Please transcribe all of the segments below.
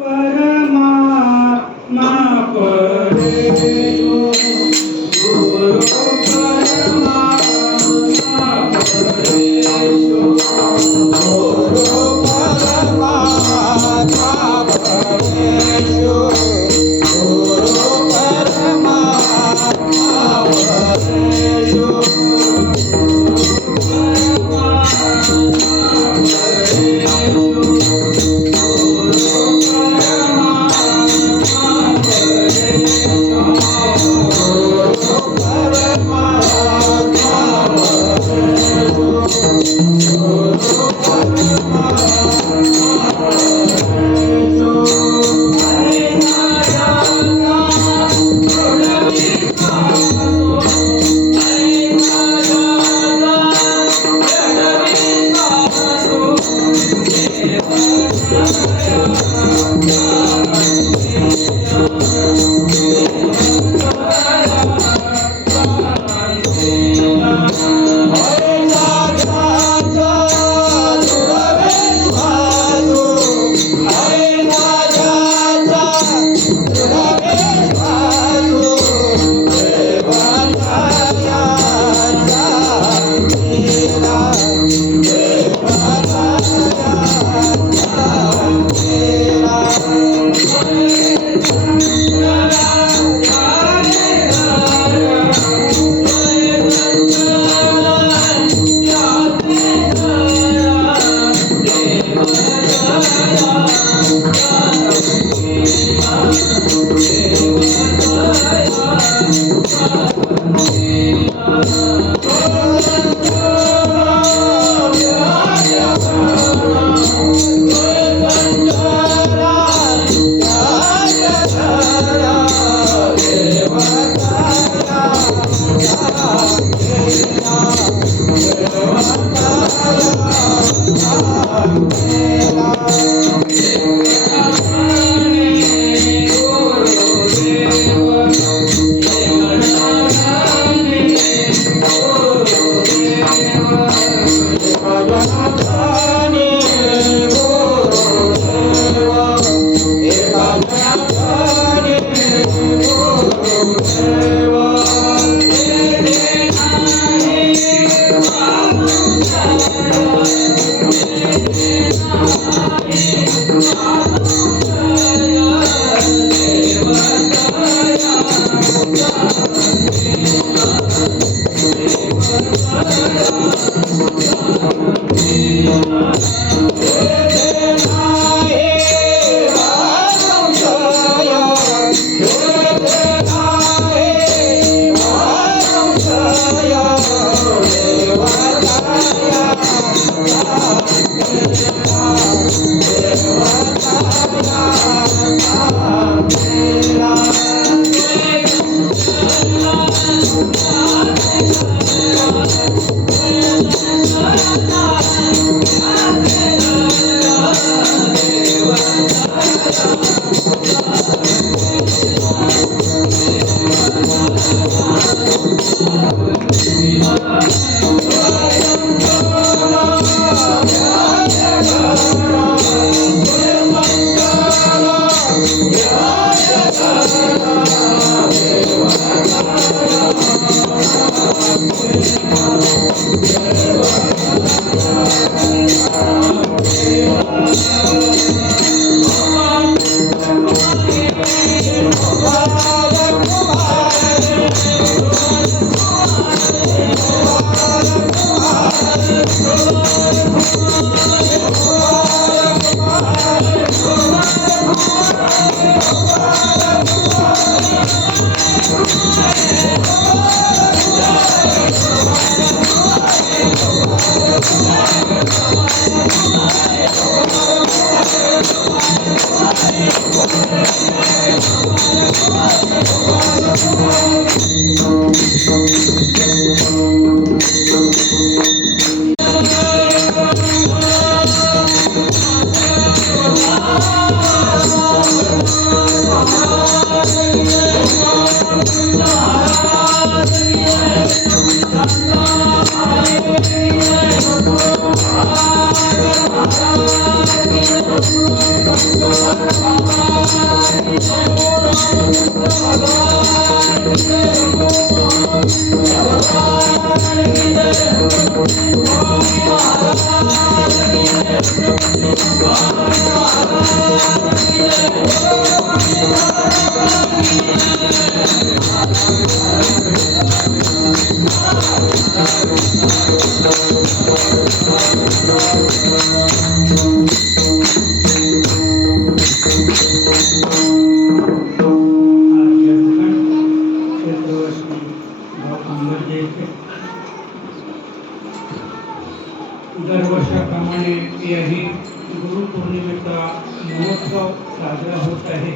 परमात्मा परेशो गुरु परमात्मा परेशो गुरु परमात्मा परेशो गुरु परमात्मा परेशो दरवर्षाप्रमाणे याही गुरुपौर्णिमेचा महोत्सव साजरा होत आहे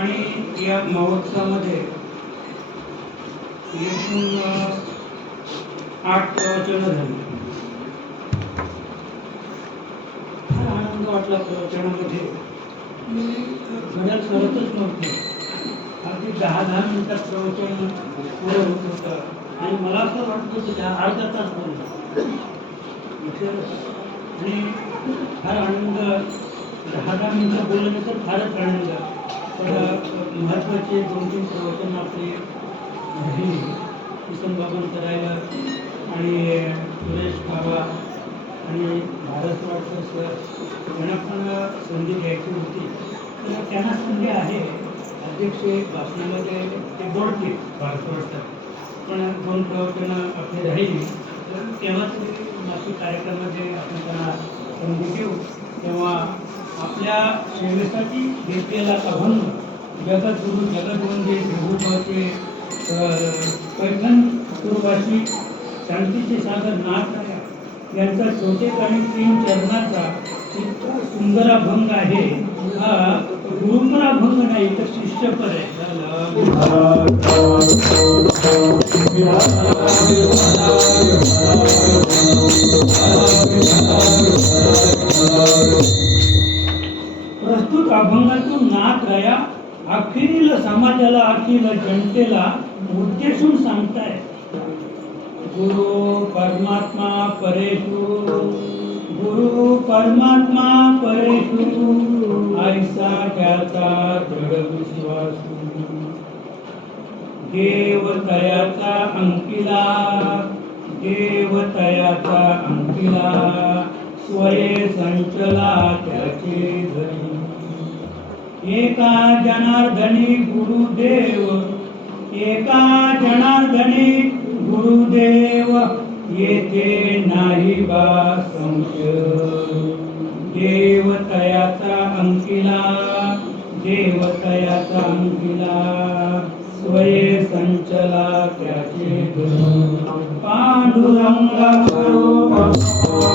आणि या महोत्सवामध्ये एकूण 8 प्रवचनं झाली. फार आनंद वाटला प्रवचनामध्ये. मी घड्याळ सरतच नव्हते. अगदी 10-10 मिनिटात प्रवचन पुरं होत होतं आणि मला असं वाटत होतं की अर्धा तास बोलला आणि फार आनंद. 10-10 मिनिटं बोललं तर फारच आनंद. पण महत्त्वाचे 2-3 प्रवचन आपले राहिले. किसन बाबन करायला आणि सुरेश बाबा आणि भारतवाडकर सर यांना पण संधी घ्यायची होती. तर त्यांना संधी आहे. अध्यक्ष भाषणामध्ये ते बोलतील भारतवाडकर, पण 2 प्रवचनं आपली राहिली. तर तेव्हाच मासिक कार्यक्रमामध्ये आपण त्यांना संधी घेऊ. तेव्हा आपल्या सेवेसाठी घेतलेला अभंग जगद्गुरु जगद्वंदे विभूभाचे पैठण पूर्वाशी शांतीचे सागर नाथ यांचा छोटेखानी 3 चरणाचा इतका सुंदर अभंग आहे. हा गुरुपण अभंग नाही तर शिष्यपर आहे. प्रस्तुत अभंगातून नाथ राया अखिल समाजाला अखिल जनतेला उद्देशून सांगताय. गुरु परमात्मा परेशु, गुरु परमात्मा परेशु, ऐसा त्याचा दृढ विश्वास. देव तयाचा अंकिला, देव तयाचा अंकिला, स्वये संचला त्याचे धनी. एका जनार्दनी गुरुदेव, एका जनार्दनी गुरुदेव, येथे नाही बा संशय. देव तयाचा अंकिला, देव तयाचा अंकिला, स्वये संचला त्याचे धनी. पांडुरंगा करुणाचार्या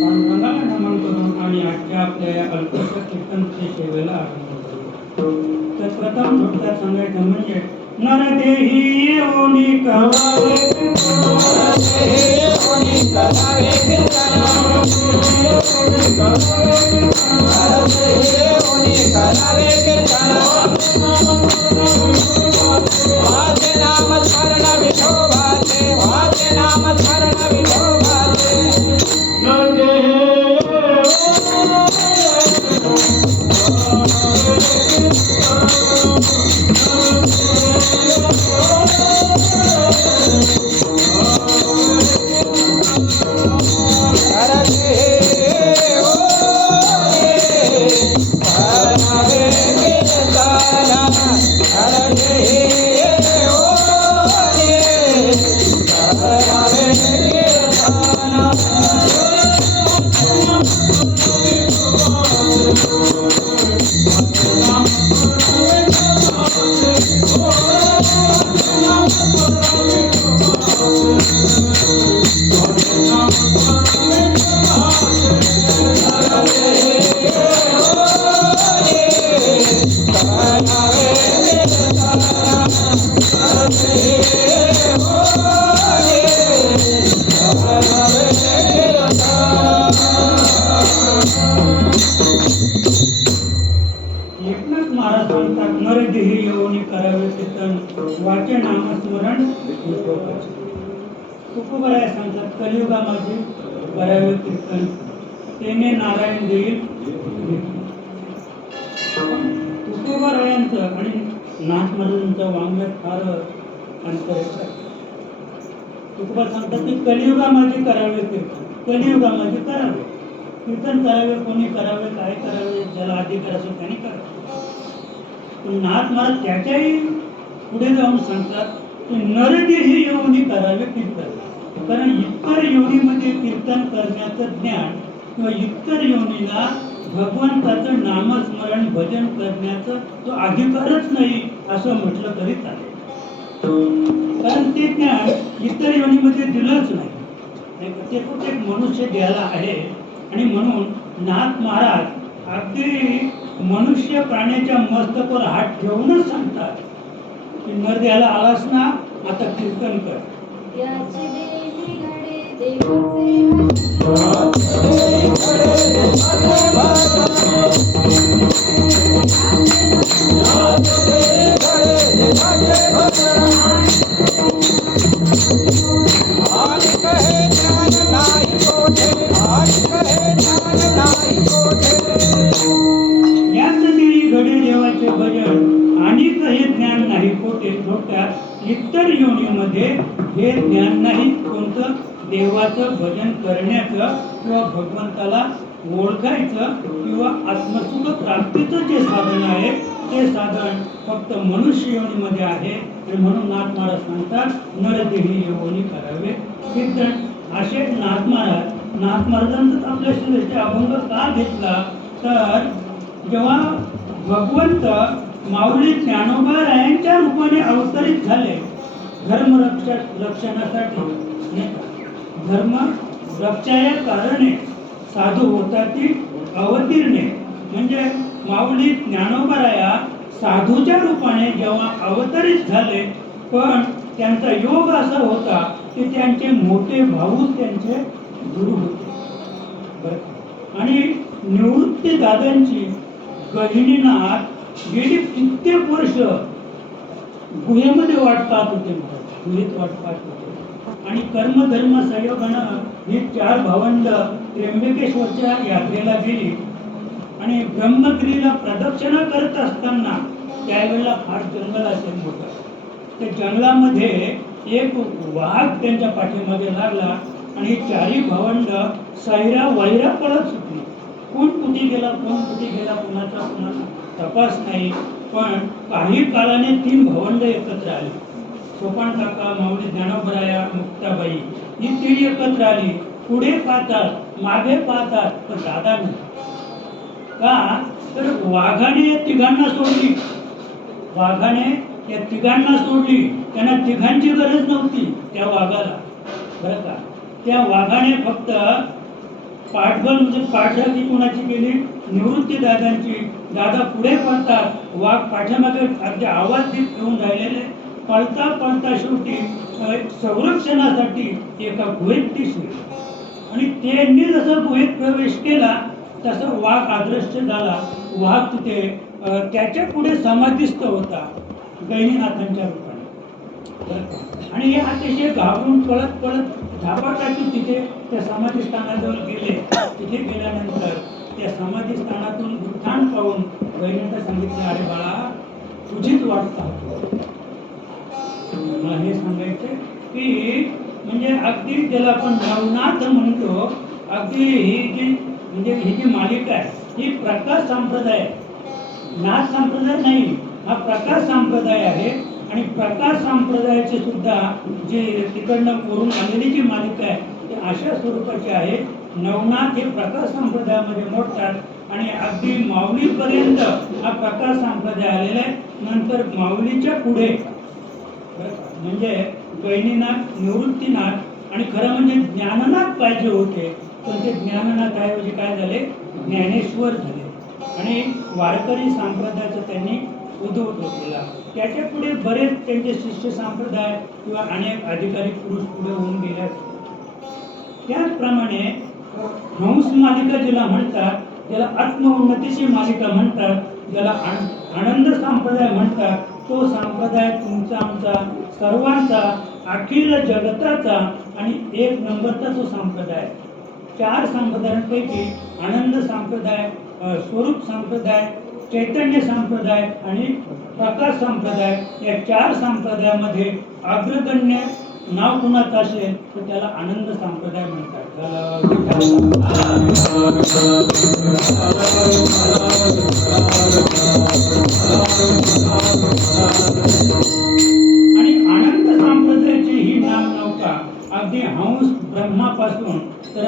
पांडुरंगाला नमन करून आणि आजच्या आपल्या या अल्पशा कीर्तनच्या सेवेला आरंभ करू. तर प्रथम थोडक्यात सांगायचं म्हणजे नरदेही येऊनी करावे एकनाथ महाराज सांगतात नरदेही येऊनी करावे कीर्तन वाचे नामस्मरण तुकोबराय सांगतात कलियुगामध्ये करावे कीर्तन तेने नारायण देईल. तुकोबरायांचं आणि नाथ महाराजांचं वाङ्मयात फार अंतर आहे. तुकोबा सांगतात की कलियुगामध्ये करावे कीर्तन, कलियुगामध्ये करावे कीर्तन करावे, कोणी करावे, काय करावे, ज्याला अधिकार असेल त्याने करावे. पण नाथ महाराज त्याच्याही पुढे जाऊन सांगतात की नरदेही योनी करावे कीर्तन. कारण इतर योनीमध्ये कीर्तन करण्याचं ज्ञान किंवा इतर योनीला भगवंताचं नामस्मरण भजन करण्याचं तो अधिकारच नाही असं म्हटलं तरी चालेल. कारण ते ज्ञान इतर योनीमध्ये दिलंच नाही. ते फक्त एक मनुष्य द्यायला आहे. आणि म्हणून नाथ महाराज अगदी मनुष्य प्राण्याच्या मस्तकावर हात ठेवूनच सांगतात की नरदेहाला आलास ना, आता कीर्तन कर. घडे देवाचे भजन आणि हे ज्ञान नाही कोठे. थोडक्यात इतर योनीमध्ये हे ज्ञान नाही कोणतं, देवाचं भजन करण्याचं किंवा भगवंताला ओळखायचं किंवा आत्मसुख प्राप्तीचं जे साधन आहे ते साधन फक्त मनुष्य योनीमध्ये आहे. आणि म्हणून नाथ महाराज सांगतात नरदेही योनी करावे कीर्तन. असे नाथ महाराजांचाच आपल्या श्रीचे अभंग का घेतला तर जेव्हा भगवंत माऊली ज्ञानोबारायांच्या रूपाने अवतरित झाले धर्म रक्षणासाठी, धर्म रक्षाया कारणे साधू होता ती अवतीर्णे. म्हणजे माऊली ज्ञानोबाराया साधूच्या रूपाने जेव्हा अवतरित झाले, पण त्यांचा योग असा होता की त्यांचे मोठे भाऊ त्यांचे गुरु होते. आणि निवृत्ती दादांची गहिनीनाथ गेली कित्येक वर्ष गुहेमध्ये वाट पाहत होते. सुरीत वाट पाहत होते. आणि कर्मधर्म संयोगानं ही 4 भावंड त्र्यंबकेश्वरच्या यात्रेला गेली आणि ब्रह्मगिरीला प्रदक्षिणा करत असताना त्यावेळेला फार जंगल असेल मोठं. त्या जंगलामध्ये एक वाघ त्यांच्या पाठीमागे लागला आणि 4ही भावंड सैरा वैरा पळत सुटली. कोण कुठे गेला कोणाचा कोणाचा तपास नाही. पण काही काळाने 3 भावंड एकत्र आली. सोपान काका, माऊली ज्ञानोबराया, मुक्ताबाई ही 3 एकत्र आली. पुढे पाहतात, मागे पाहतात, पण दादा नाही. का तर वाघाने या तिघांना सोडली. त्यांना तिघांची गरज नव्हती त्या वाघाला, बरं का. त्या वाघाने फक्त पाठबळ म्हणजे पाठराखी कोणाची केली, निवृत्ती दादांची. दादा पुढे पळतात, वाघ पाठीमागे अगदी आवाज देत घेऊन राहिलेले. पळता शेवटी संरक्षणासाठी एका गुहेत दिसले आणि त्यांनी जसं गुहेत प्रवेश केला तसं वाघ अदृश्य झाला. वाघ तिथे त्याच्या पुढे समाधिस्थ होता गहिनीनाथांच्या रूपाने. आणि हे अतिशय घाबरून पळत धाबा टाकून तिथे त्या समाधीस्थानाजवळ गेले. तिथे गेल्यानंतर त्या समाधीस्थानातून उत्थान पाहून गहिनीनाथ सांगितले, अरे बाळा, तुझीच वाट पाहतो. मला हे सांगायचं की म्हणजे अगदी ज्याला आपण नवनाथ म्हणतो, अगदी ही जी मालिका आहे ही प्रकाश संप्रदाय, नाथ संप्रदाय नाही, हा प्रकाश संप्रदाय आहे. आणि प्रकाश संप्रदायाची सुद्धा जी तिकडनं वरून आलेली जी मालिका आहे ती अशा स्वरूपाची आहे. नवनाथ हे प्रकाश संप्रदायामध्ये मोडतात आणि अगदी माऊलीपर्यंत हा प्रकाश संप्रदाय आलेला आहे. नंतर माऊलीच्या पुढे म्हणजे गहिनीनाथ, निवृत्तीनाथ आणि खरं म्हणजे ज्ञाननाथ पाहिजे होते, पण ते ज्ञाननाथाऐवजी काय झाले, ज्ञानेश्वर झाले. आणि वारकरी संप्रदायाचा त्यांनी उद्धव केला. त्याच्या पुढे बरेच त्यांचे शिष्य संप्रदाय किंवा अनेक अधिकारी पुरुष पुढे होऊन गेले. त्याचप्रमाणे हंस मालिका जिला म्हणतात, ज्याला आत्मउन्नतीची मालिका म्हणतात, ज्याला आनंद संप्रदाय म्हणतात, तो संप्रदाय तुमचा, आमचा, सर्वांचा, अखिल जगताचा आणि 1 नंबरचा तो संप्रदाय. 4 संप्रदायांपैकी आनंद संप्रदाय, स्वरूप संप्रदाय, चैतन्य संप्रदाय आणि प्रकाश संप्रदाय या 4 संप्रदायामध्ये अग्रगण्य नाव कुणाचं असेल तर त्याला आनंद संप्रदाय म्हणतात. आणि आनंद संप्रदायाची ही नामनौका अगदी हंस ब्रह्मापासून तर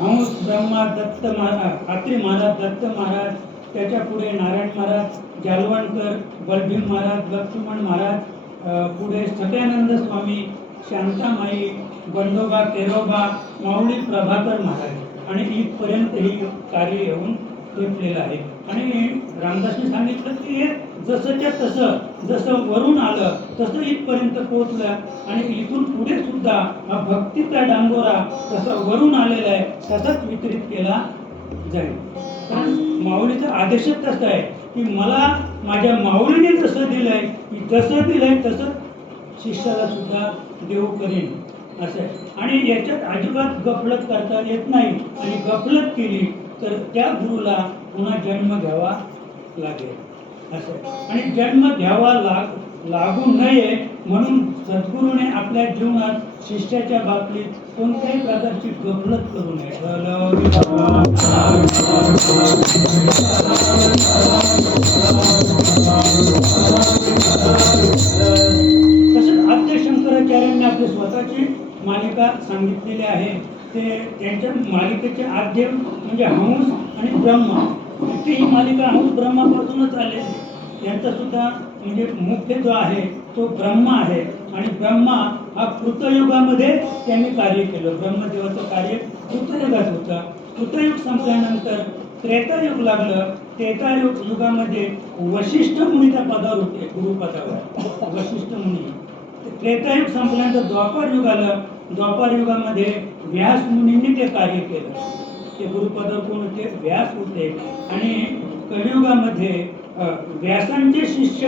हंस ब्रह्मा, दत्त महाराज, अत्रे महाराज, दत्त महाराज, त्याच्या पुढे नारायण महाराज, जालवणकर, बलभीम महाराज, लक्ष्मण महाराज, पुढे सत्यानंद स्वामी, शांतामाई, बंडोबा, केरोबा, माऊली प्रभाकर महाराज आणि इथपर्यंत हे कार्य येऊन टेपलेलं आहे. आणि रामदासने सांगितलं की हे जसंच्या तसं, जसं वरून आलं तसं इथपर्यंत पोहोचलं आणि इथून पुढे सुद्धा हा भक्तीचा डांगोरा जसा वरून आलेला आहे तसाच वितरित केला जाईल. कारण माऊलीचा आदेशच तसा आहे की मला माझ्या माऊलीने जसं दिलंय, की जसं दिलंय तसं शिष्याला सुद्धा देव करेन असं आहे. आणि याच्यात अजिबात गफलत करता येत नाही. आणि गफलत केली तर त्या गुरुला पुन्हा जन्म घ्यावा लागेल असं आहे. आणि जन्म घ्यावा लागू नये म्हणून सद्गुरूने आपल्या जीवनात शिष्याच्या बाबतीत कोणत्याही प्रकारची गफलत करू नये. तसंच आद्य शंकराचार्यांनी आपली स्वतःची मालिका सांगितलेली आहे. ते त्यांच्या मालिकेचे आद्य म्हणजे हंस आणि ब्रह्मा. ती ही मालिका हंस ब्रह्मापासूनच आलेली. यांचा सुद्धा म्हणजे मुख्य जो आहे तो ब्रह्मा आहे. आणि ब्रह्मा हा कृतयुगामध्ये त्यांनी कार्य केलं. ब्रह्मदेवाचं कार्य कृतयुगात होतं. कृतयुग संपल्यानंतर त्रेतायुग लागलं. त्रेतायुग युगामध्ये वशिष्ठ मुनी त्या पदावर होते, गुरुपदावर वशिष्ठ मुनी. त्रेतायुग संपल्यानंतर द्वापार युग आलं. द्वापार युगामध्ये व्यास मुनींनी ते कार्य केलं. ते गुरुपदावर कोण होते? व्यास होते. आणि कलियुगामध्ये व्यासांचे शिष्य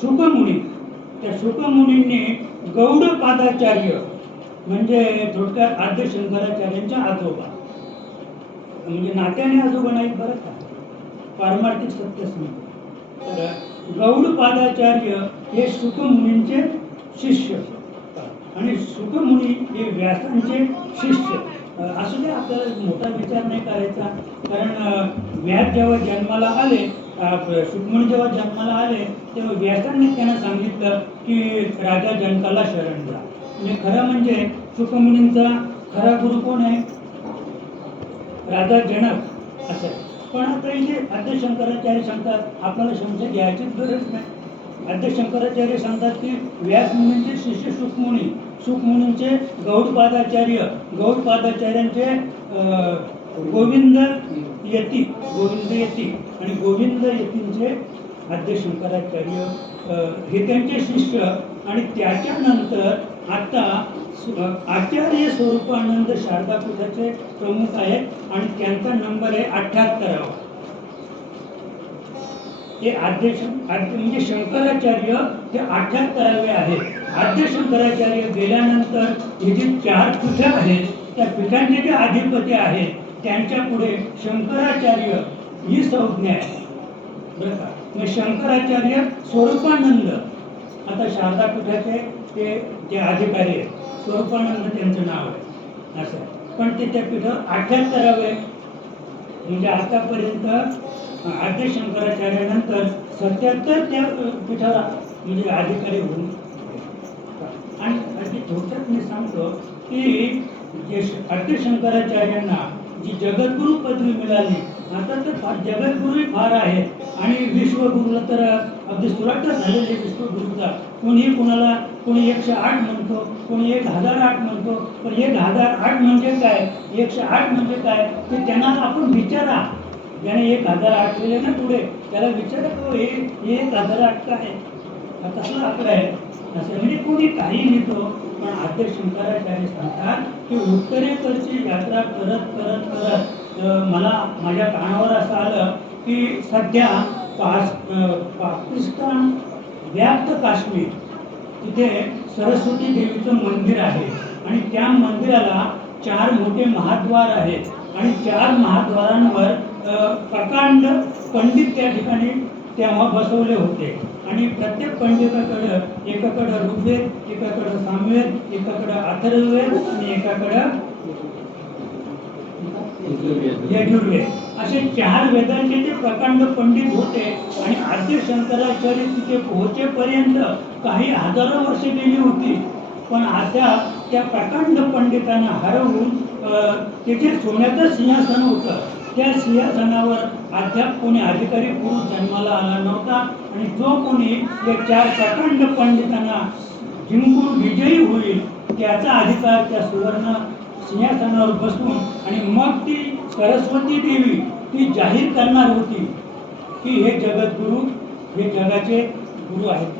शुकमुनी, त्या शुकमुनींनी गौडपादाचार्य म्हणजे थोडक्यात आद्य शंकराचार्यांच्या आजोबा, म्हणजे नात्याने आजोबा नाहीत बरं का, पारमार्थिक सत्यच नाही. तर गौडपादाचार्य हे शुकमुनींचे शिष्य आणि शुकमुनी हे व्यासांचे शिष्य. असू दे, आपल्याला मोठा विचार नाही करायचा, कारण व्यास जेव्हा जन्माला आले, शुकमुनी जेव्हा जन्माला आले तेव्हा व्यासांनी त्यांना सांगितलं की राजा जनकाला शरण जा. म्हणजे खरं म्हणजे शुकमुनींचा खरा गुरु कोण आहे? राजा जनक असं. पण आता इथे आद्य शंकराचार्य सांगतात, आपल्याला संशय घ्यायचीच गरज नाही. आद्य शंकराचार्य सांगतात की व्यास मुनींचे शिष्य शुकमुनी, शुकमुनींचे गौडपादाचार्य, गौडपादाचार्यांचे गोविंद यती, गोविंद यती आणि गोविंद यतींचे आद्य शंकराचार्य हे त्यांचे शिष्य. आणि त्याच्यानंतर आता आचार्य स्वरूपानंद शारदा पीठाचे प्रमुख आहेत आणि त्यांचा नंबर आहे 78वा. हे आद्य म्हणजे शंकराचार्य हे 78वे आहेत. आद्य शंकराचार्य गेल्यानंतर हे जे 4 पीठं आहेत त्या पीठांचे जे अधिपती आहेत त्यांच्या पुढे शंकराचार्य ही संज्ञा आहे बरं का. मग शंकराचार्य स्वरूपानंद आता शारदा पीठाचे ते अधिकारी आहेत, स्वरूपानंद त्यांचं नाव आहे असं. पण ते त्या पीठं 78वे, म्हणजे आतापर्यंत आद्य शंकराचार्यानंतर 77 त्या पीठाला म्हणजे अधिकारी होऊन. आणि थोडक्यात मी सांगतो की जे आद्य शंकराचार्यांना जी जगद्गुरु पदवी मिळाली, आता तर जगद्गुरू फार आहेत आणि विश्वगुरूला तर अगदी सुराटच झालेले विश्वगुरूचा. कोणी 108 म्हणतो, कोणी 1008 म्हणतो. पण 1008 म्हणजे काय, 108 म्हणजे काय ते त्यांना आपण विचारा. ज्याने 1008 केले ना पुढे त्याला विचारा हे 1008 काय, हा कसला आकडा आहे असं. म्हणजे कोणी काही लिहितो, पण आद्य शंकराचार्य सांगतात की उत्तरेकडची यात्रा करत करत करत मला माझ्या कानावर असं आलं की सध्या पाकिस्तान व्याप्त काश्मीर तिथे सरस्वती देवीचं मंदिर आहे आणि त्या मंदिराला 4 मोठे महाद्वार आहेत आणि 4 महाद्वारांवर प्रकांड पंडित त्या ठिकाणी तेव्हा बसवले होते. आणि प्रत्येक पंडिताकडं एकाकडं ऋग्वेद, एकाकडं सामवेद, एकाकडं अथर्ववेद आणि एकाकडं यजुर्वेद, असे 4 वेदांचे ते प्रकांड पंडित होते. आणि आद्य शंकराचार्य तिथे पोहोचेपर्यंत काही हजारो वर्ष गेली होती. पण आता त्या प्रकांड पंडितांना हरवून त्याचे सोन्याचं सिंहासन होतं. त्या सिंहासनावर अद्याप कोणी अधिकारी पुरुष जन्माला आला नव्हता. आणि जो कोणी या 4 प्रकांड पंडितांना जिंकून विजयी होईल त्याचा अधिकार त्या सुवर्ण सिंहासनावर बसून आणि मग ती सरस्वती देवी ती जाहीर करणार होती की हे जगद्गुरू, हे जगाचे गुरु आहेत.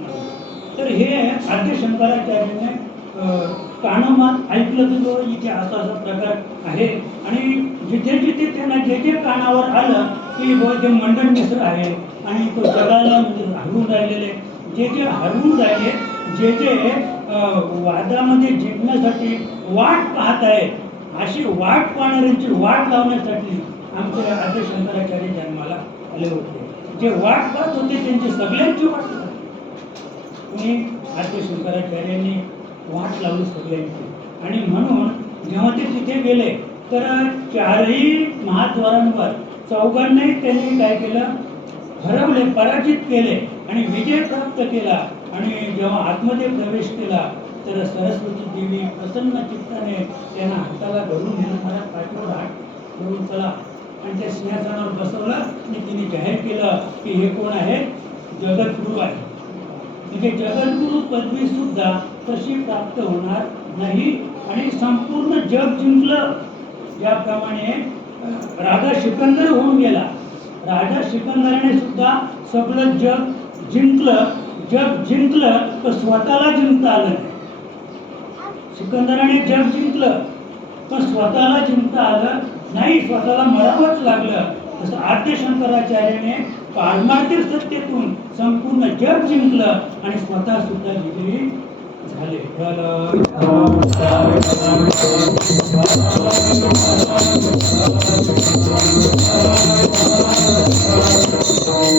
तर हे आद्य शंकराचार्याने कानामात ऐकलं तुझं इथे असा प्रकार आहे. आणि जिथे जिथे त्यांना जे जे कानावर आलं की ते मंडन मिश्र आहे आणि तो जगाला हरवून राहिलेले, जे जे हरवून राहिले, जे जे वादामध्ये जिंकण्यासाठी वाट पाहत आहेत, अशी वाट पाहणाऱ्यांची वाट लावण्यासाठी आमचे आद्य शंकराचार्य जन्माला आले होते. जे वाट पाहत होते त्यांची सगळ्यांची वाट आणि आद्य शंकराचार्यांनी वाट लावली सगळ्यांची. आणि म्हणून जेव्हा ते तिथे गेले तर 4ही महाद्वारांवर 4घांनाही त्यांनी काय केलं, हरवले, पराजित केले आणि विजय प्राप्त केला. आणि जेव्हा आतमध्ये प्रवेश केला तर सरस्वती देवी प्रसन्न चित्ताने त्यांना हाताला धरून घेऊन मला पाठीवर हात धरून चला आणि त्या सिंहासनावर बसवलं आणि तिने जाहीर केलं की हे कोण आहे, जगद्गुरू आहे. म्हणजे जगद्गुरू पदवी सुद्धा तशी प्राप्त होणार नाही. आणि संपूर्ण जग जिंकलं, ज्याप्रमाणे राजा सिकंदर होऊन गेला. राजा सिकंदराने सुद्धा सगळं जग जिंकलं. जग जिंकलं तर स्वतःला जिंकता आलं नाही. सिकंदराने जग जिंकलं पण स्वतःला जिंकता आलं नाही, स्वतःला मरावंच लागलं. तसं आद्य शंकराचार्याने पारमार्थिक सत्तेतून संपूर्ण जग जिंकलं आणि स्वतः सुद्धा विजयी झाले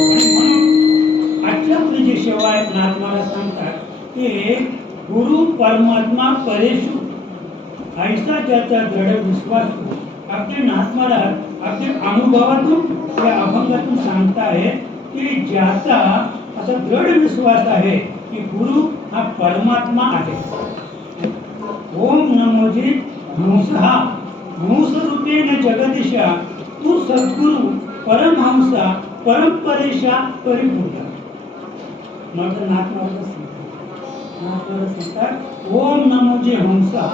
आणि म्हणून आजच्या आपली जी सेवा आहे नाथ महाराज सांगतात की गुरु परमात्मा परेशु ऐसा ज्याचा दृढ विश्वास हो. आपले नाथ महाराज आपल्या अनुभवातून या अभंगातून सांगताय की ज्याचा असा दृढ विश्वास आहे की गुरु हा परमात्मा आहे. ओम नमोजी हंस हा हंस रूपेण जगदीशा तू सद्गुरु परमहंसा परंपरेशा परिपूर्ण. मग नाथ महाराज सांगतात ओम नमोजी हंस हा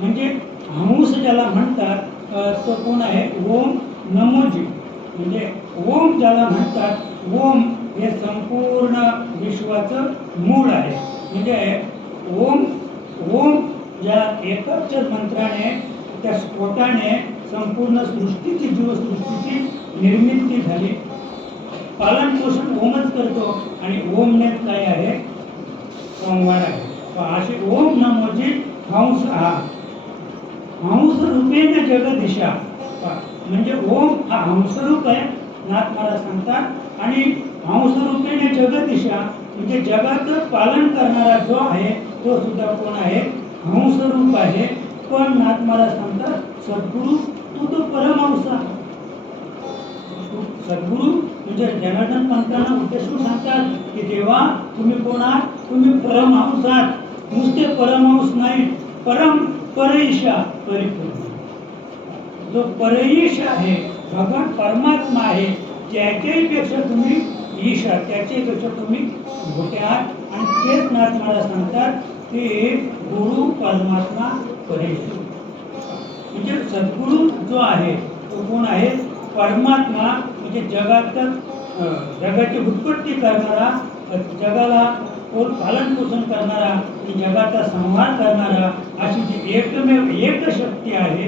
म्हणजे हंस ज्याला म्हणतात तो कोण आहे ओम नमोजी म्हणजे ओम ज्याला म्हणतात ओम हे संपूर्ण विश्वाचं मूळ आहे. म्हणजे ओम ओम ज्या एकच मंत्राने त्या स्फोटाने संपूर्ण सृष्टीची जीवसृष्टीची निर्मिती झाली. पालन पोषण ओमच करतो आणि ओमने काय आहे संवार आहे. असे ओम नमोजी हंस हा हंस रूपेण जगदिशा म्हणजे ओम हा हंसरूप आहे नाथ महाराज सांगतात. आणि हंस रूपेण जगदिशा म्हणजे जगाचं पालन करणारा जो आहे तो सुद्धा कोण आहे हंसरूप आहे. पण नाथ महाराज सांगतात सद्गुरु तू तो परमहंसा. सद्गुरु म्हणजे जनार्दन पंतांना उद्देशून सांगतात की देवा तुम्ही कोण आहात तुम्ही परमहंस आहात. नुसते परमहंस नाही परम परईशा परिपूर्ण. जो परईश आहे भगवान परमात्मा आहे त्याच्याही पेक्षा तुम्ही ईशा त्याच्याही पेक्षा तुम्ही मोठे आहात. आणि तेच नाथ महाराज सांगतात की गुरु परमात्मा परईश म्हणजे सद्गुरु जो आहे तो कोण आहे परमात्मा म्हणजे जगाची उत्पत्ती करणारा जगाला पालन पोषण करणारा जगाचा संहार करणारा अशी जी एकमेव एक शक्ती आहे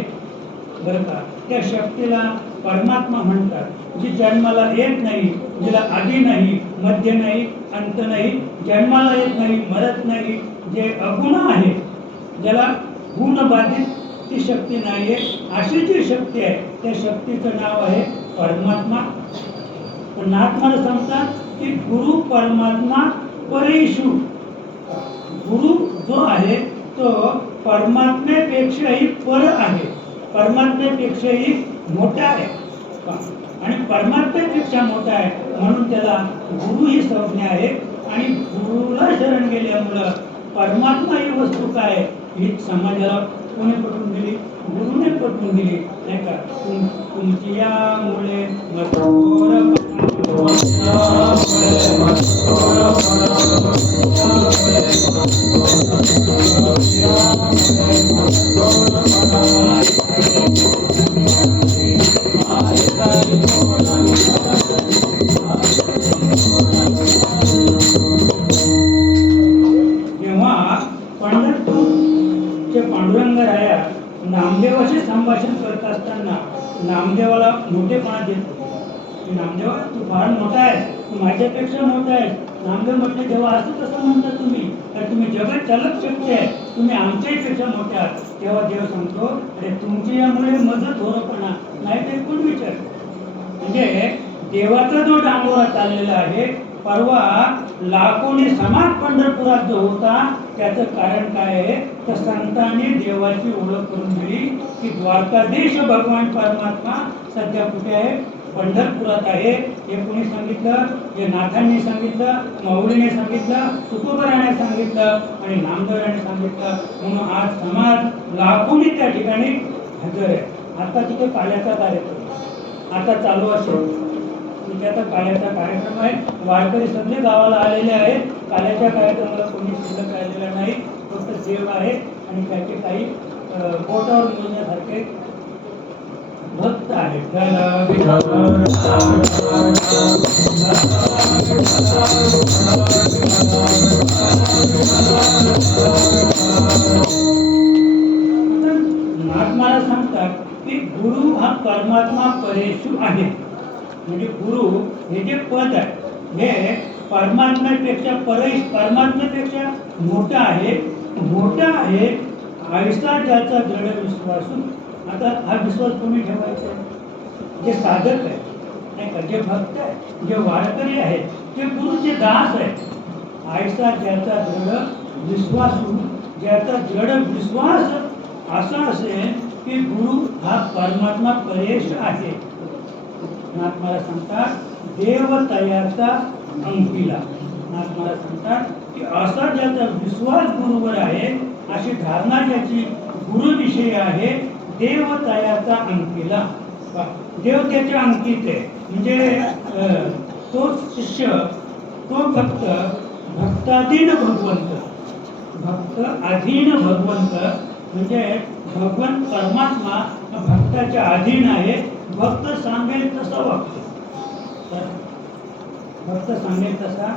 बरं का. त्या शक्तीला परमात्मा म्हणतात. जी जन्माला येत नाही जिला आधी नाही मध्य नाही अंत नाही जन्माला येत नाही मरत नाही जे अगुण आहे ज्याला गुणबाधित ती शक्ती नाहीये अशी जी शक्ती आहे त्या शक्तीचं नाव आहे परमात्मा. पण नाथ महाराज सांगतात की गुरु परमात्मा परेशु गुरु जो आहे तो परमात्म्यापेक्षाही पर आहे परमात्म्यापेक्षाही मोठा आहे आणि परमात्म्यापेक्षा मोठा आहे म्हणून त्याला गुरु ही संज्ञा आहे. आणि गुरुला शरण गेल्यामुळं परमात्मा ही वस्तू काय ही समाजाला कोणी पटवून दिली गुरुने पटवून दिली नाही का. तुमची यामुळे जेव्हा पंढरपूरचे पांडुरंगराया नामदेवाशी संभाषण करत असताना नामदेवाला मोठेपणा देतो. नामदेवा तू फार मोठा आहे तू माझ्यापेक्षा मोठा आहे. नामदेव म्हटले तेव्हा असं कसं म्हणता तुम्ही तर तुम्ही जगत चालक शक्ती आहे तुम्ही आमच्याही मोठे आहात. तेव्हा देव सांगतो अरे तुमची यामुळे मदत होणंपणा नाही ते कोण विचार. म्हणजे देवाचा जो डांगोरा चाललेला आहे परवा लाखोनी समाज पंढरपुरात जो होता त्याचं कारण काय आहे तर संतांनी देवाची ओळख करून दिली की द्वारकाधीश भगवान परमात्मा सध्या कुठे आहे पंढरपुरात आहे. हे कोणी सांगितलं हे नाथांनी सांगितलं माऊलीने सांगितलं तुकोबराने सांगितलं आणि नामदेवाने सांगितलं. म्हणून आज समाज लाखोनी त्या ठिकाणी हजर आहे. आता तिथे काल्याचा कार्यक्रम आता चालू असेल तिथे आता काल्याचा कार्यक्रम आहे. वारकरी सगळे गावाला आलेले आहेत. काल्याच्या कार्यक्रमाला कोणी शिल्लक राहिलेला नाही फक्त देव आहे आणि त्याचे काही बोटावर मोजण्यासारखे भक्त आहेत. नाथ महाराज सांगतात की गुरु हा परमात्मा परेशु आहे. म्हणजे गुरु हे जे पद आहे हे परमात्म्यापेक्षा परमात्म्यापेक्षा मोठा आहे ऐसा ज्याचा दृढ विश्वास. आता हा विश्वास कोणी ठेवायचा आहे? जे साधक आहे नाही का, जे भक्त आहे, जे वारकरी आहेत, जे गुरुचे दास आहेत. ऐसा ज्याचा दृढ विश्वास, ज्याचा दृढ विश्वास असा असेल की गुरु हा परमात्मा परेश आहे. नाथ महाराज सांगतात देव तयाचा अंकिला. नाथ महाराज सांगतात की असा ज्याचा विश्वास गुरुवर आहे, अशी धारणा ज्याची गुरुविषयी आहे, देव तयाचा अंकिला. देव त्याच्या अंकित आहे. म्हणजे तो शिष्य, तो भक्त, भक्ताधीन भगवंत. भक्त अधीन भगवंत म्हणजे भगवंत परमात्मा भक्ताच्या अधीन आहे. भक्त सांगेल तसा वागतो. भक्त सांगेल तसा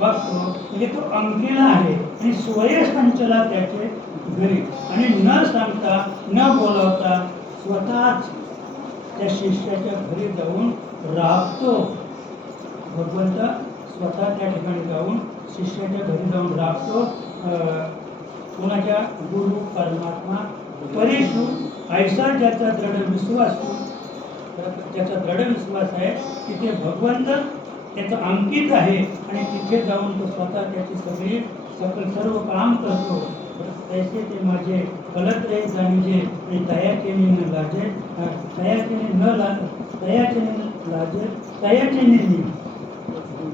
वागतो म्हणजे तो अंकिला आहे आणि स्वयंचला त्याचे घरी, आणि न सांगता न बोलावता स्वतःच त्या शिष्याच्या घरी जाऊन राबतो. भगवंत स्वतः त्या ठिकाणी जाऊन शिष्याच्या घरी जाऊन राबतो. कोणाच्या? गुरु परमात्मा परेशु. ऐसा ज्याचा दृढ विश्वास, ज्याचा दृढ विश्वास आहे तिथे भगवंत त्याचं अंकित आहे आणि तिथे जाऊन तो स्वतः त्याची सर्व काम करतो. तैसे ते माझे कलत रे जाणीजे आणि तयाचेने न लाजे, तयाचेने मी.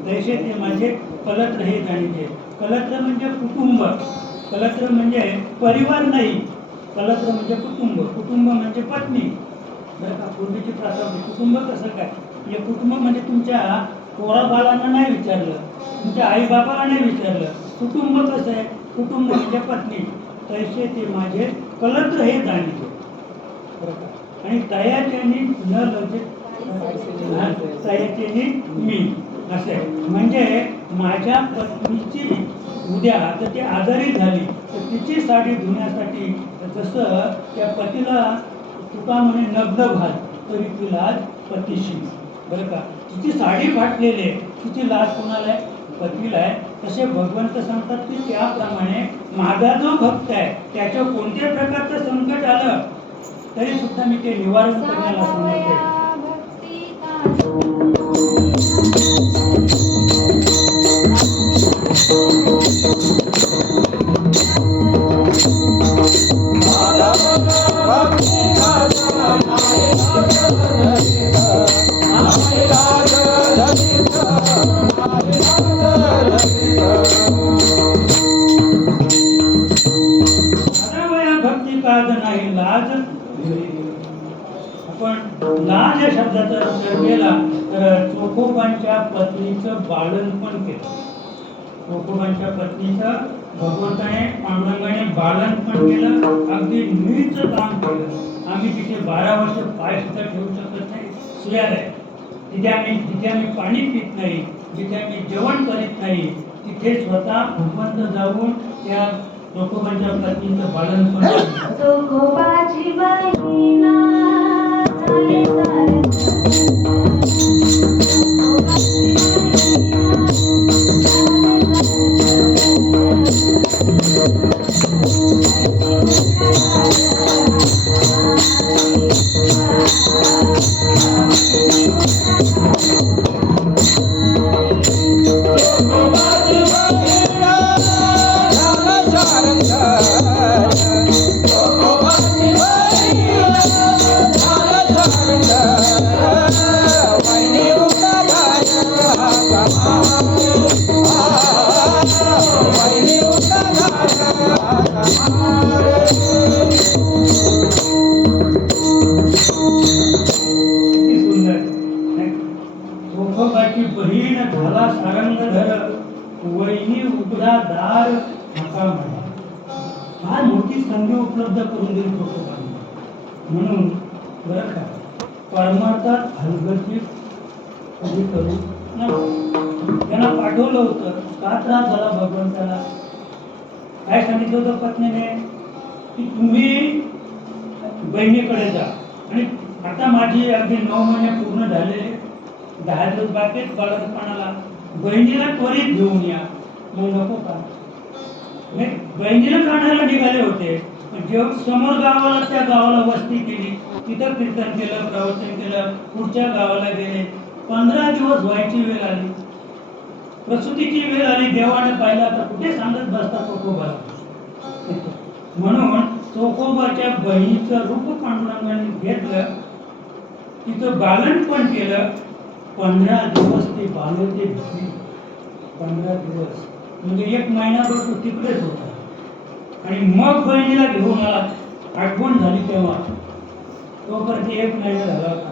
तैसे ते माझे कलत रहे जाणीजे. कलत्र म्हणजे कुटुंब, कलत्र म्हणजे परिवार नाही, कलत्र म्हणजे कुटुंब. कुटुंब म्हणजे पत्नी. बरं का, पूर्वीची प्रथा होती. कुटुंब कसं काय? हे कुटुंब म्हणजे तुमच्या पोराबाळांना नाही विचारलं, तुमच्या आईबाबाला नाही विचारलं. कुटुंब कसं आहे? कुटुंब म्हणजे पत्नी. तैसे ते माझे कलत्र हे जाणीचे. बरं का, आणि तयाचेनी न लजे, तयाचेनी मी असे. म्हणजे माझ्या पत्नीची उद्या तर ती आजारी झाली तर तिची साडी धुण्यासाठी जसं त्या पतीला तुका म्हणे नग्न घाल तरी ती लाज पतीशी. बरं का, तिची साडी फाटलेली आहे, तिची लाज कोणाला आहे? पतीला आहे. तसे भगवंत सांगतात की त्याप्रमाणे माझा जो भक्त आहे त्याच्या कोणत्या प्रकारचं संकट आलं तरी सुद्धा मी ते निवारण करण्याला सांगते. भक्ती काज नाही लाज. आपण लाज या शब्दाचा विचार केला तर चोखोबांच्या पत्नीचं बाळंतपण केलं. चोखोबांच्या पत्नीचं भगवंताने पांडुरंगाने बाळंतपण केलं. अगदी नीच काम केलं. आम्ही तिथे 12 वर्ष पाय सुद्धा ठेवू शकत नाही. सुयार आहे जिथे आम्ही पाणी पित नाही, जिथे आम्ही जेवण करीत नाही, तिथे स्वतः भगवंत जाऊन त्या चोखोबांच्या पत्नीचं बाळंतपण केलं. चोखोबाची बहिणा झाली चोखोबाची बहीण झाला सारंगधर, वहिनी उघडा दार हाका म्हणा. फार मोठी संधी उपलब्ध करून दिली चोखोबांनी. म्हणून बरं का, परमार्थात हलगर्जी कधी करू नको. त्यांना पाठवलं होतं. का त्रास झाला भगवंताला? काय सांगितलं होतं पत्नीने की तुम्ही बहिणीकडे जा. आणि आता माझी अगदी 9 महिने पूर्ण झालेले, 10 दिवस बाकी आहेत बाळंतपणाला. बहिणीला त्वरित घेऊन या. मग नको का? नाही, बहिणीला काढायला निघाले होते. जेव्हा समोर गावाला त्या गावाला वस्ती केली, तिथं कीर्तन केलं, प्रवचन केलं, पुढच्या गावाला गेले. 15 दिवस व्हायची वेळ आली, प्रसूतीची वेळ आली. देवाने पाहिला तर कुठे सांगत बसता चोखोबाला. म्हणून चोखोबाच्या बहिणीचं रूप पांडुरंगाने घेतलं, तिचं बालन पण केलं. 15 दिवस ते बालवते भेटली. 15 दिवस म्हणजे 1 महिनाभर तो तिकडेच होता. आणि मग बहिणीला घेऊन आला. आठवण झाली तेव्हा, तोपर्यंत 1 महिना झाला होता.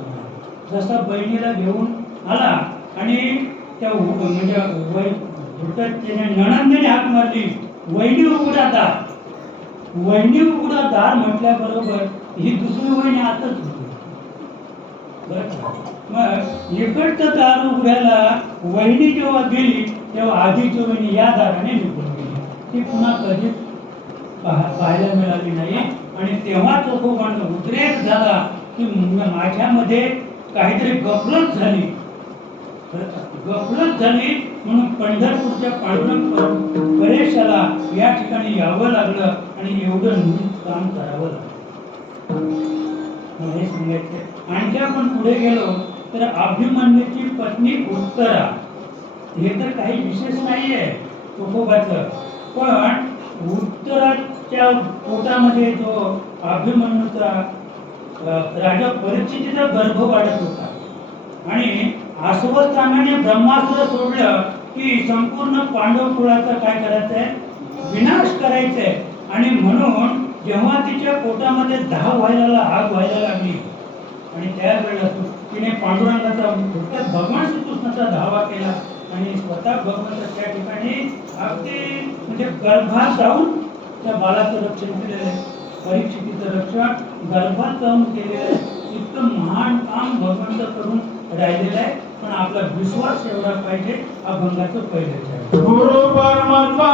जसा बहिणीला घेऊन आला आणि त्या म्हणजे नणंदीने हाक मारली, वहिनी उघडा दार. वहिनी उघडा दार म्हटल्याबरोबर ही दुसरी वहिनी आताच होती. मग इकडचं दार उघडायला वहिनी जेव्हा गेली तेव्हा आधीची वहिनी या दाराने निघून गेली. ती पुन्हा कधीच पाहायला मिळाली नाही. आणि तेव्हा चोखोबांना उद्रेक झाला की माझ्यामध्ये काहीतरी गफलत झाली. गफलत झाली म्हणून पंढरपूरच्या पांडुरंग परेशाला या ठिकाणी यावं लागलं आणि एवढं नीट काम करावं लागलं. मला हे सांगायचं. आणखी आपण पुढे गेलो तर अभिमन्यूची पत्नी उत्तरा, हे तर काही विशेष नाहीये चोखोबाचं, पण उत्तराच्या पोटामध्ये जो अभिमन्यूचा राजा परीक्षितीचा गर्भ वाढत होता आणि अश्वत्थाम्याने ब्रह्मास्त्र सोडलं की संपूर्ण पांडव कुळाचा काय करायचंय, विनाश करायचंय. आणि म्हणून जेव्हा तिच्या पोटामध्ये 10 व्हायला आग व्हायला लागली आणि त्यावेळेला तिने पांडुरंगाचा भगवान श्रीकृष्णाचा धावा केला आणि स्वतः भगवंत त्या ठिकाणी अगदी म्हणजे गर्भात जाऊन त्या बाळाचं रक्षण केलेलं आहे. परीक्षितीचं रक्षण गर्भात जाऊन केलेलं आहे. इतकं महान काम भगवंत करून राहिलेलं आहे. पण आपला विश्वास एवढा पाहिजे, अभंगाचं पहिलं गुरु परमात्मा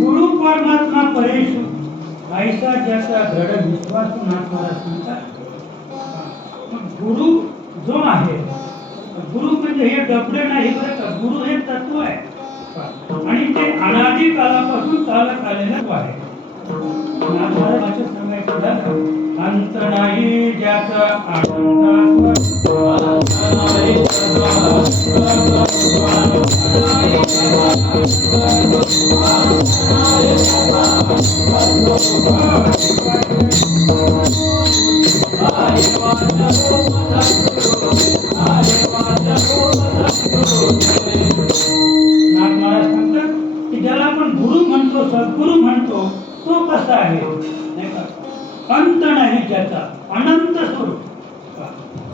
गुरु परमात्मा परेशु ऐसा ज्याचा दृढ विश्वास नाथमाला सांगतात. गुरु जो आहे, गुरु म्हणजे हे डबडे नाही बरं का, गुरु हे तत्व आहे आणि ते अनादी कालापासून चालत आलेलं आहे. नाथमालाचं सांगायचं झालं, अंत नाही ज्याचा आनंद नाथमाला सांगतात की ज्याला आपण गुरु म्हणतो, सद्गुरु म्हणतो, तो कसा आहे नाही का? अंत नाही ज्याचा, अनंत स्वरूप.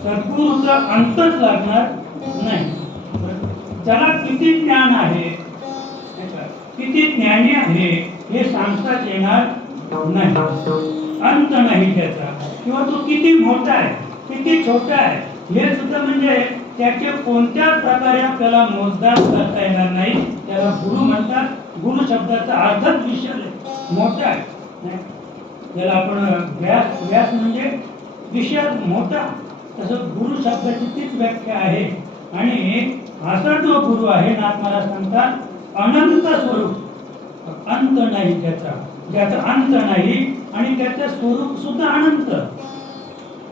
सद्गुरूचा अंतच लागणार नाही. ज्याला किती ज्ञान आहे नाही का, किती ज्ञानी आहे हे सांगताच येणार नाही. अंत नाही त्याचा, किंवा तो किती मोठा आहे किती छोटा आहे हे सुद्धा म्हणजे त्याचे कोणत्या प्रकारे आपल्याला मोजदार करता येणार नाही. त्याला गुरु म्हणतात. गुरु शब्दाचा अर्थच विशाल आहे, मोठा आहे नाही? त्याला आपण व्यास म्हणजे विशाल मोठा, तसं गुरु शब्दाची तीच व्याख्या आहे. आणि असा जो गुरु आहे नाथमाला सांगतात अनंत स्वरूप, अंत नाही त्याचा, ज्याचा अंत नाही आणि त्याचं स्वरूप सुद्धा अनंत.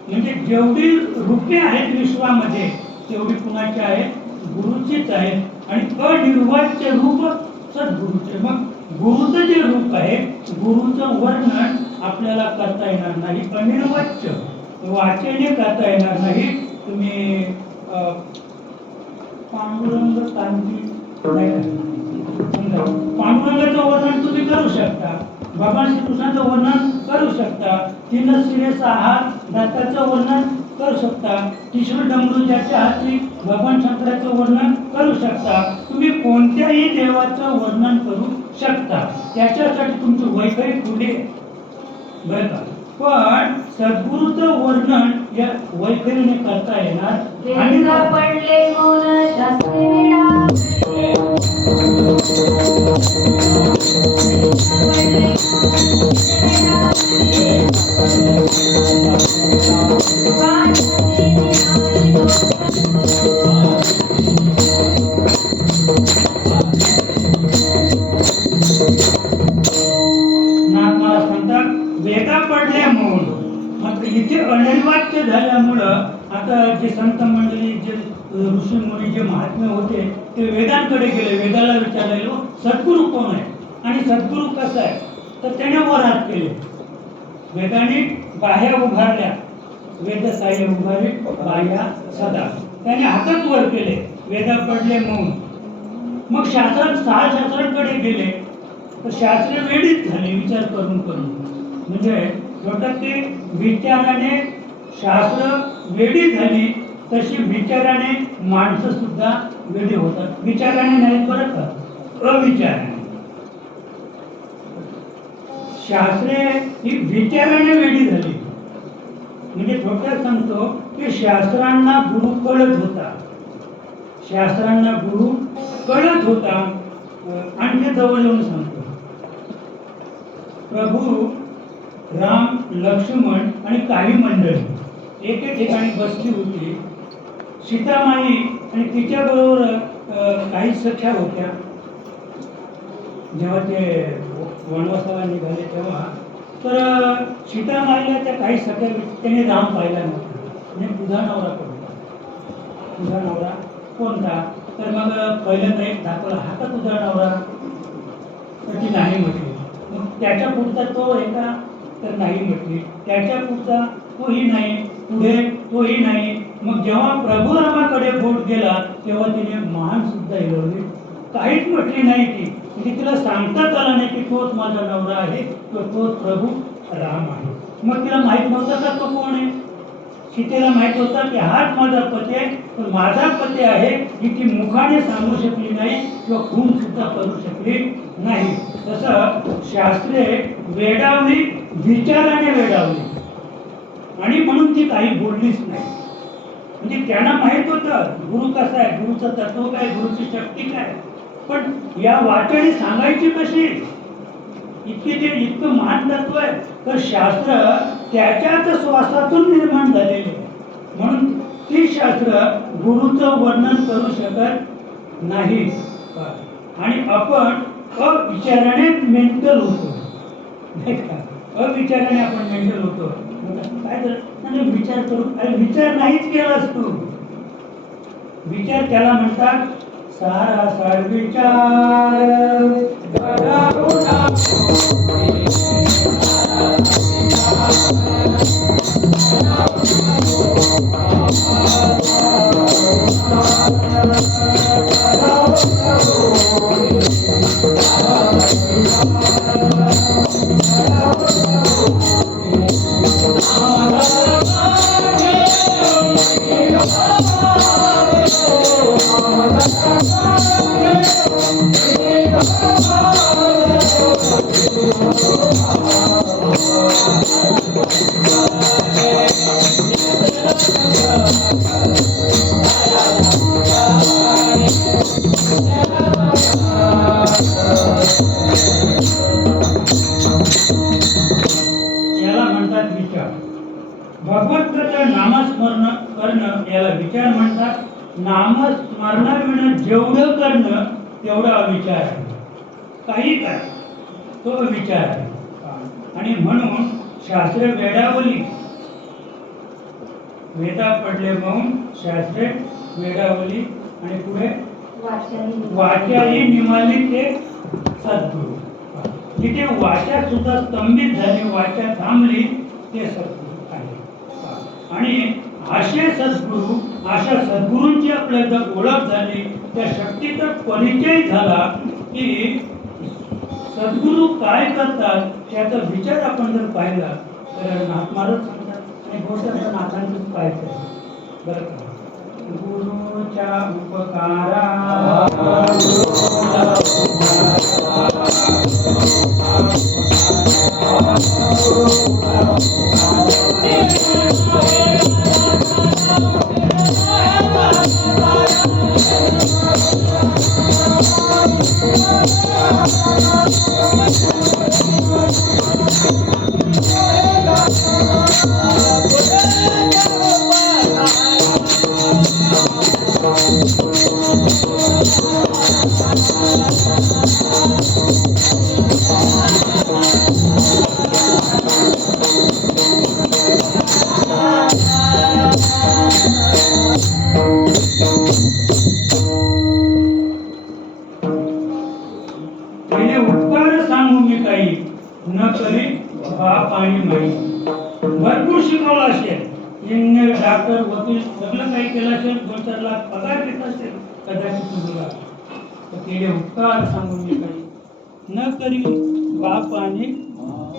म्हणजे जेवढी रूपे आहेत विश्वामध्ये तेवढी कुणाची आहेत, गुरुचीच आहेत. आणि अनिर्वाच्य रूप सद्गुरूचे. मग गुरुचं जे रूप आहे, गुरुचं वर्णन आपल्याला करता येणार नाही, अनिर्वाच्य, वाचने करता येणार नाही. तुम्ही पांडुरंग कांती पांडुरंगाचं वर्णन तुम्ही करू शकता, भगवान श्रीकृष्णाचं वर्णन करू शकता, तीन शिरे सहा दाताचं वर्णन करू शकता, त्रिशूळ डमरू ज्याच्या हाती भगवान शंकराचं वर्णन करू शकता. तुम्ही कोणत्याही देवाचं वर्णन करू शकता, त्याच्यासाठी तुमची वैखरी खुली बरं का. पण सद्गुरूचं वर्णन या वैखरीने करता येणार आणि पडले मौन शास्त्री नाथमाला सांगतात वेगा पडले मौन. मात्र इथे अनिर्वाच्य झाल्यामुळं आता जे संत मंडळी, जे ऋषी मुनी, जे महात्मे होते ते वेदांकडे गेले. वेदाला विचारलेलो सद्गुरू कोण आहे आणि सद्गुरू कसा आहे, तर त्याने वर हात केले. वेदाने बाह्या उभारल्या, वेद साह्य उभारले बाह्या सदा, त्याने हातच वर केले. वेदा पडले मौन. मग सहा शास्त्रांकडे गेले तर शास्त्रे वेडीच झाली विचार करून करून. म्हणजे थोडक्यात ते विचाराने शास्त्र वेडी झाली, तशी विचाराने माणसं सुद्धा वेडी होतात. विचाराने नाही बरं का, अविचाराने. शास्त्रे ही विचाराने वेडी झाली. म्हणजे थोडक्यात सांगतो की शास्त्रांना गुरु कळत होता, शास्त्रांना गुरु कळत होता. आणखी जवळ येऊन सांगतो, प्रभू राम, लक्ष्मण आणि काही मंडळी एके ठिकाणी बसली होती. सीतामाई आणि तिच्याबरोबर काही सख्या होत्या. जेव्हा ते वनवासाला निघाले तेव्हा तर सीतामाईला त्या काही सख्या, त्याने राम पाहिला नव्हता. म्हणजे तुझा नवरा कोणता, तुझा नवरा कोणता? तर मग पहिल्यांदा एक दाखवला, हा का तुझा नवरा? तर ती नाही म्हटली. मग त्याच्या पुढचा तो आहे का, तर नाही म्हटली. त्याच्या पुढचा तोही नाही, पुढे तोही नाही. मग जेव्हा प्रभू रामाकडे बोट गेला तेव्हा तिने मान सुद्धा हिलवली, काहीच म्हटली नाही ती. म्हणजे तिला सांगताच आलं नाही की तोच माझा नवरा आहे किंवा तोच प्रभू राम आहे. मग तिला माहीत नव्हतं का तो कोण आहे. सीतेला माहीत होता की हाच माझा पती आहे, पण माझा पती आहे ही ती मुखाने सांगू शकली नाही किंवा खून सुद्धा करू शकली नाही. तसं शास्त्रे वेडावली, विचाराने वेडावली आणि म्हणून ती काही बोललीच नाही. म्हणजे त्यांना माहित होतं गुरु कसा आहे, गुरुचं तत्व काय, गुरुची शक्ती काय. पण या वाचाडी सांगायची कशी? इतकं महान तत्व आहे तर शास्त्र त्याच्याच श्वासातून निर्माण झालेले आहे. म्हणून ती शास्त्र गुरुचं वर्णन करू शकत नाही. आणि आपण अविचाराने मेंटल होतो, नाही का? अविचाराने आपण मेंटल होतो. काय तर विचार करू, अरे विचार नाहीच केलास तू. विचार त्याला म्हणतात सारासार विचार. याला म्हणतात विचार. भगवंताचं नामस्मरण करणं याला विचार म्हणतात. नामस्मरणाविना जेवढं करणं तेवढा अविचार आहे. काही काय तो अविचार आहे. आणि म्हणून शास्त्रे वेडावली, वेदा पडले म्हणून शास्त्रे वेडावली आणि पुढे वाचाही निमाली ते सद्गुरु. जिथे वाचा सुद्धा स्तंभित झाली, वाचा थांबली, ते सद्गुरु आहे. आणि असे सद्गुरु, अशा सद्गुरूंची आपल्याला ओळख झाली, त्या शक्तीचा परिचय झाला की सद्गुरु काय करतात त्याचा विचार आपण जर पाहिला तर नाथमारच सांगतात आणि गोष्ट नाथांचंच पाहायचं आहे. बरं का? गुरुच्या उपकारा पहिले उपकार सांगू मी काही न करी बाप आणि माई. भरपूर शिकवलं असेल, इंजिनियर, डॉक्टर, वकील सगळं काही केलं असेल, 2-4 लाख पगार देत असेल कदाचित तुला, तर पहिले उपकार सांगू मी काही न करी बाप आणि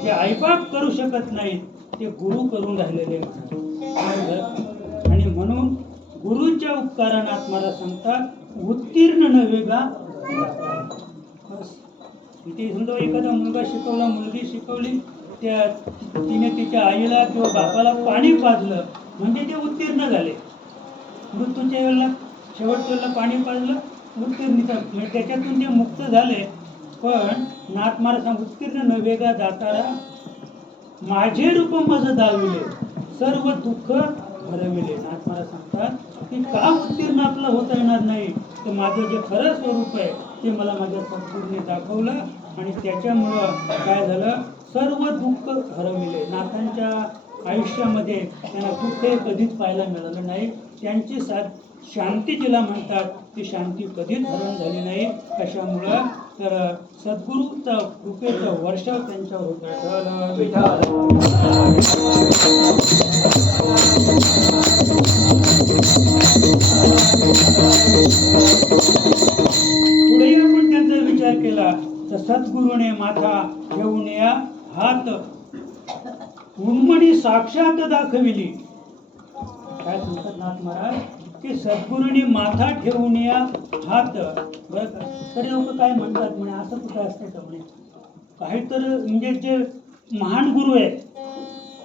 जे आईबाप करू शकत नाही ते गुरु करून राहिलेले. आणि म्हणून गुरुच्या उपकारानं आत्माला सांगतात उत्तीर्ण नव्हे गा. इथे समजा एखादा मुलगा शिकवला, मुलगी शिकवली, तिने तिच्या आईला किंवा बापाला पाणी पाजलं म्हणजे ते उत्तीर्ण झाले. मृत्यूच्या वेळेला शेवटच्या वेळेला पाणी पाजलं, उत्तीर्ण, म्हणजे त्याच्यातून ते मुक्त झाले. पण नाथ महाराज सांग उत्तीर्ण नव्हे गा दातारा, माझे रूप मज दाविले, सर्व दुःख हरविले. नाथ महाराज सांगतात की का उत्तीर्ण आपलं होता येणार नाही, तर माझं जे खरं स्वरूप आहे ते मला माझ्या सद्गुरूने दाखवलं आणि त्याच्यामुळं काय झालं, सर्व दुःख हरविले. नाथांच्या आयुष्यामध्ये त्यांना दुःख हे कधीच पाहायला मिळालं नाही. त्यांची शांती जिला म्हणतात ती शांती कधीच हरण झाली नाही. कशामुळं, तर सद्गुरूचा कृपेचं वर्षाव त्यांच्यावर होतं. पुढे आपण त्यांचा विचार केला तर सद्गुरूने माथा घेऊन या हात उन्मणी साक्षात दाखविली. काय सांगतात नाथ महाराज की सद्गुरूने माथा ठेवून या हात. बरं का, तरी लोक काय म्हणतात म्हणे असं कुठं असतं का म्हणे, काही तर म्हणजे जे महान गुरु आहेत,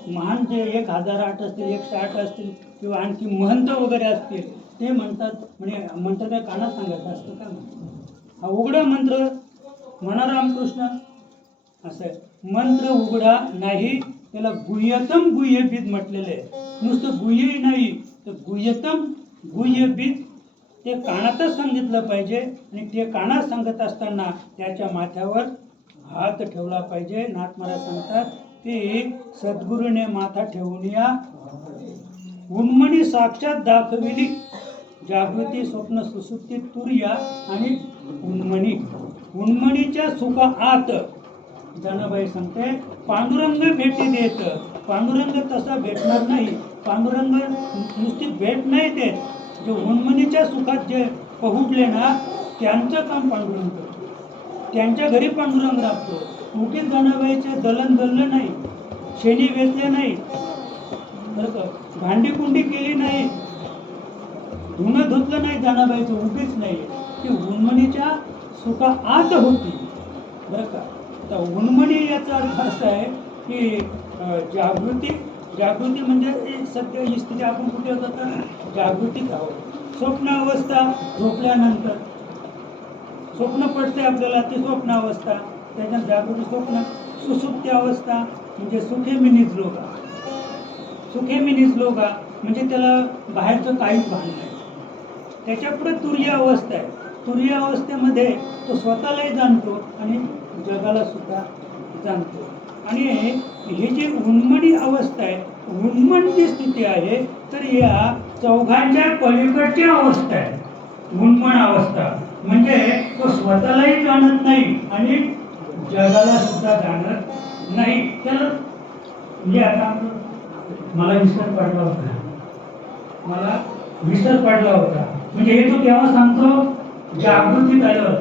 महान जे 1008 असतील, 108 असतील किंवा आणखी महंत वगैरे असतील, ते म्हणतात म्हणे, म्हणतात काय कानात सांगायचं असतं का म्हणे. हा उघडा मंत्र म्हणा रामकृष्ण असं आहे. मंत्र उघडा नाही, त्याला गुह्यतम गुह्यबीज म्हटलेलं आहे. नुसतं गुह्यही नाही तर गुह्यतम गुह्यबीज ते कानातच सांगितलं पाहिजे. आणि ते कानात सांगत असताना त्याच्या माथ्यावर हात ठेवला पाहिजे. नाथ महाराज सांगतात की सद्गुरूने माथा ठेवून या, उन्मणी साक्षात दाखविली, जागृती स्वप्न सुसुप्ती तुर्या आणि उन्मणी. उन्मणीच्या सुखा आत जनाबाई सांगते पांडुरंग भेटी देत. पांडुरंग तसा भेटणार नाही. पांडुरंग नुसती भेट नाही देत. जे उन्मणीच्या सुखात जे पहुडले ना त्यांचं काम पांडुरंग करतो. त्यांच्या घरी पांडुरंग राबतो. उगीच जनाबाईचे दलन दललं नाही, शेणी वेचले नाही, बरं का, भांडी कुंडी केली नाही, धुणं धुतलं नाही जनाबाईचं, उगीच नाही. ती उन्मणीच्या सुखा आत होती, बरं का. तर उन्मणी याचा अर्थ असा आहे की जागृती. जागृती म्हणजे सध्या ही स्थिती आपण कुठे होतो तर जागृतीत आहोत. स्वप्न अवस्था झोपल्यानंतर स्वप्न पडते आपल्याला, ती स्वप्न अवस्था. त्याच्यात जागृती स्वप्न. सुसुप्ती अवस्था म्हणजे सुखेमी निजलोगा. सुखेमी निजलोगा म्हणजे त्याला बाहेरचं काहीच भान नाही. त्याच्यापुढे तुर्य अवस्था आहे. तुर्य अवस्थेमध्ये तो स्वतःलाही जाणतो आणि जगाला सुद्धा जाणतो. आणि ही जी उन्मणी अवस्था आहे, उन्मन जी स्थिती आहे, तर या चौघांच्या पलीकडची अवस्था आहे उन्मन अवस्था. म्हणजे तो स्वतःलाही जाणत नाही आणि जगाला सुद्धा जाणत नाही. त्याला म्हणजे आता मला विसर पडला होता, मला विसर पडला होता म्हणजे हे तो केव्हा सांगतो जागृतीत आलं.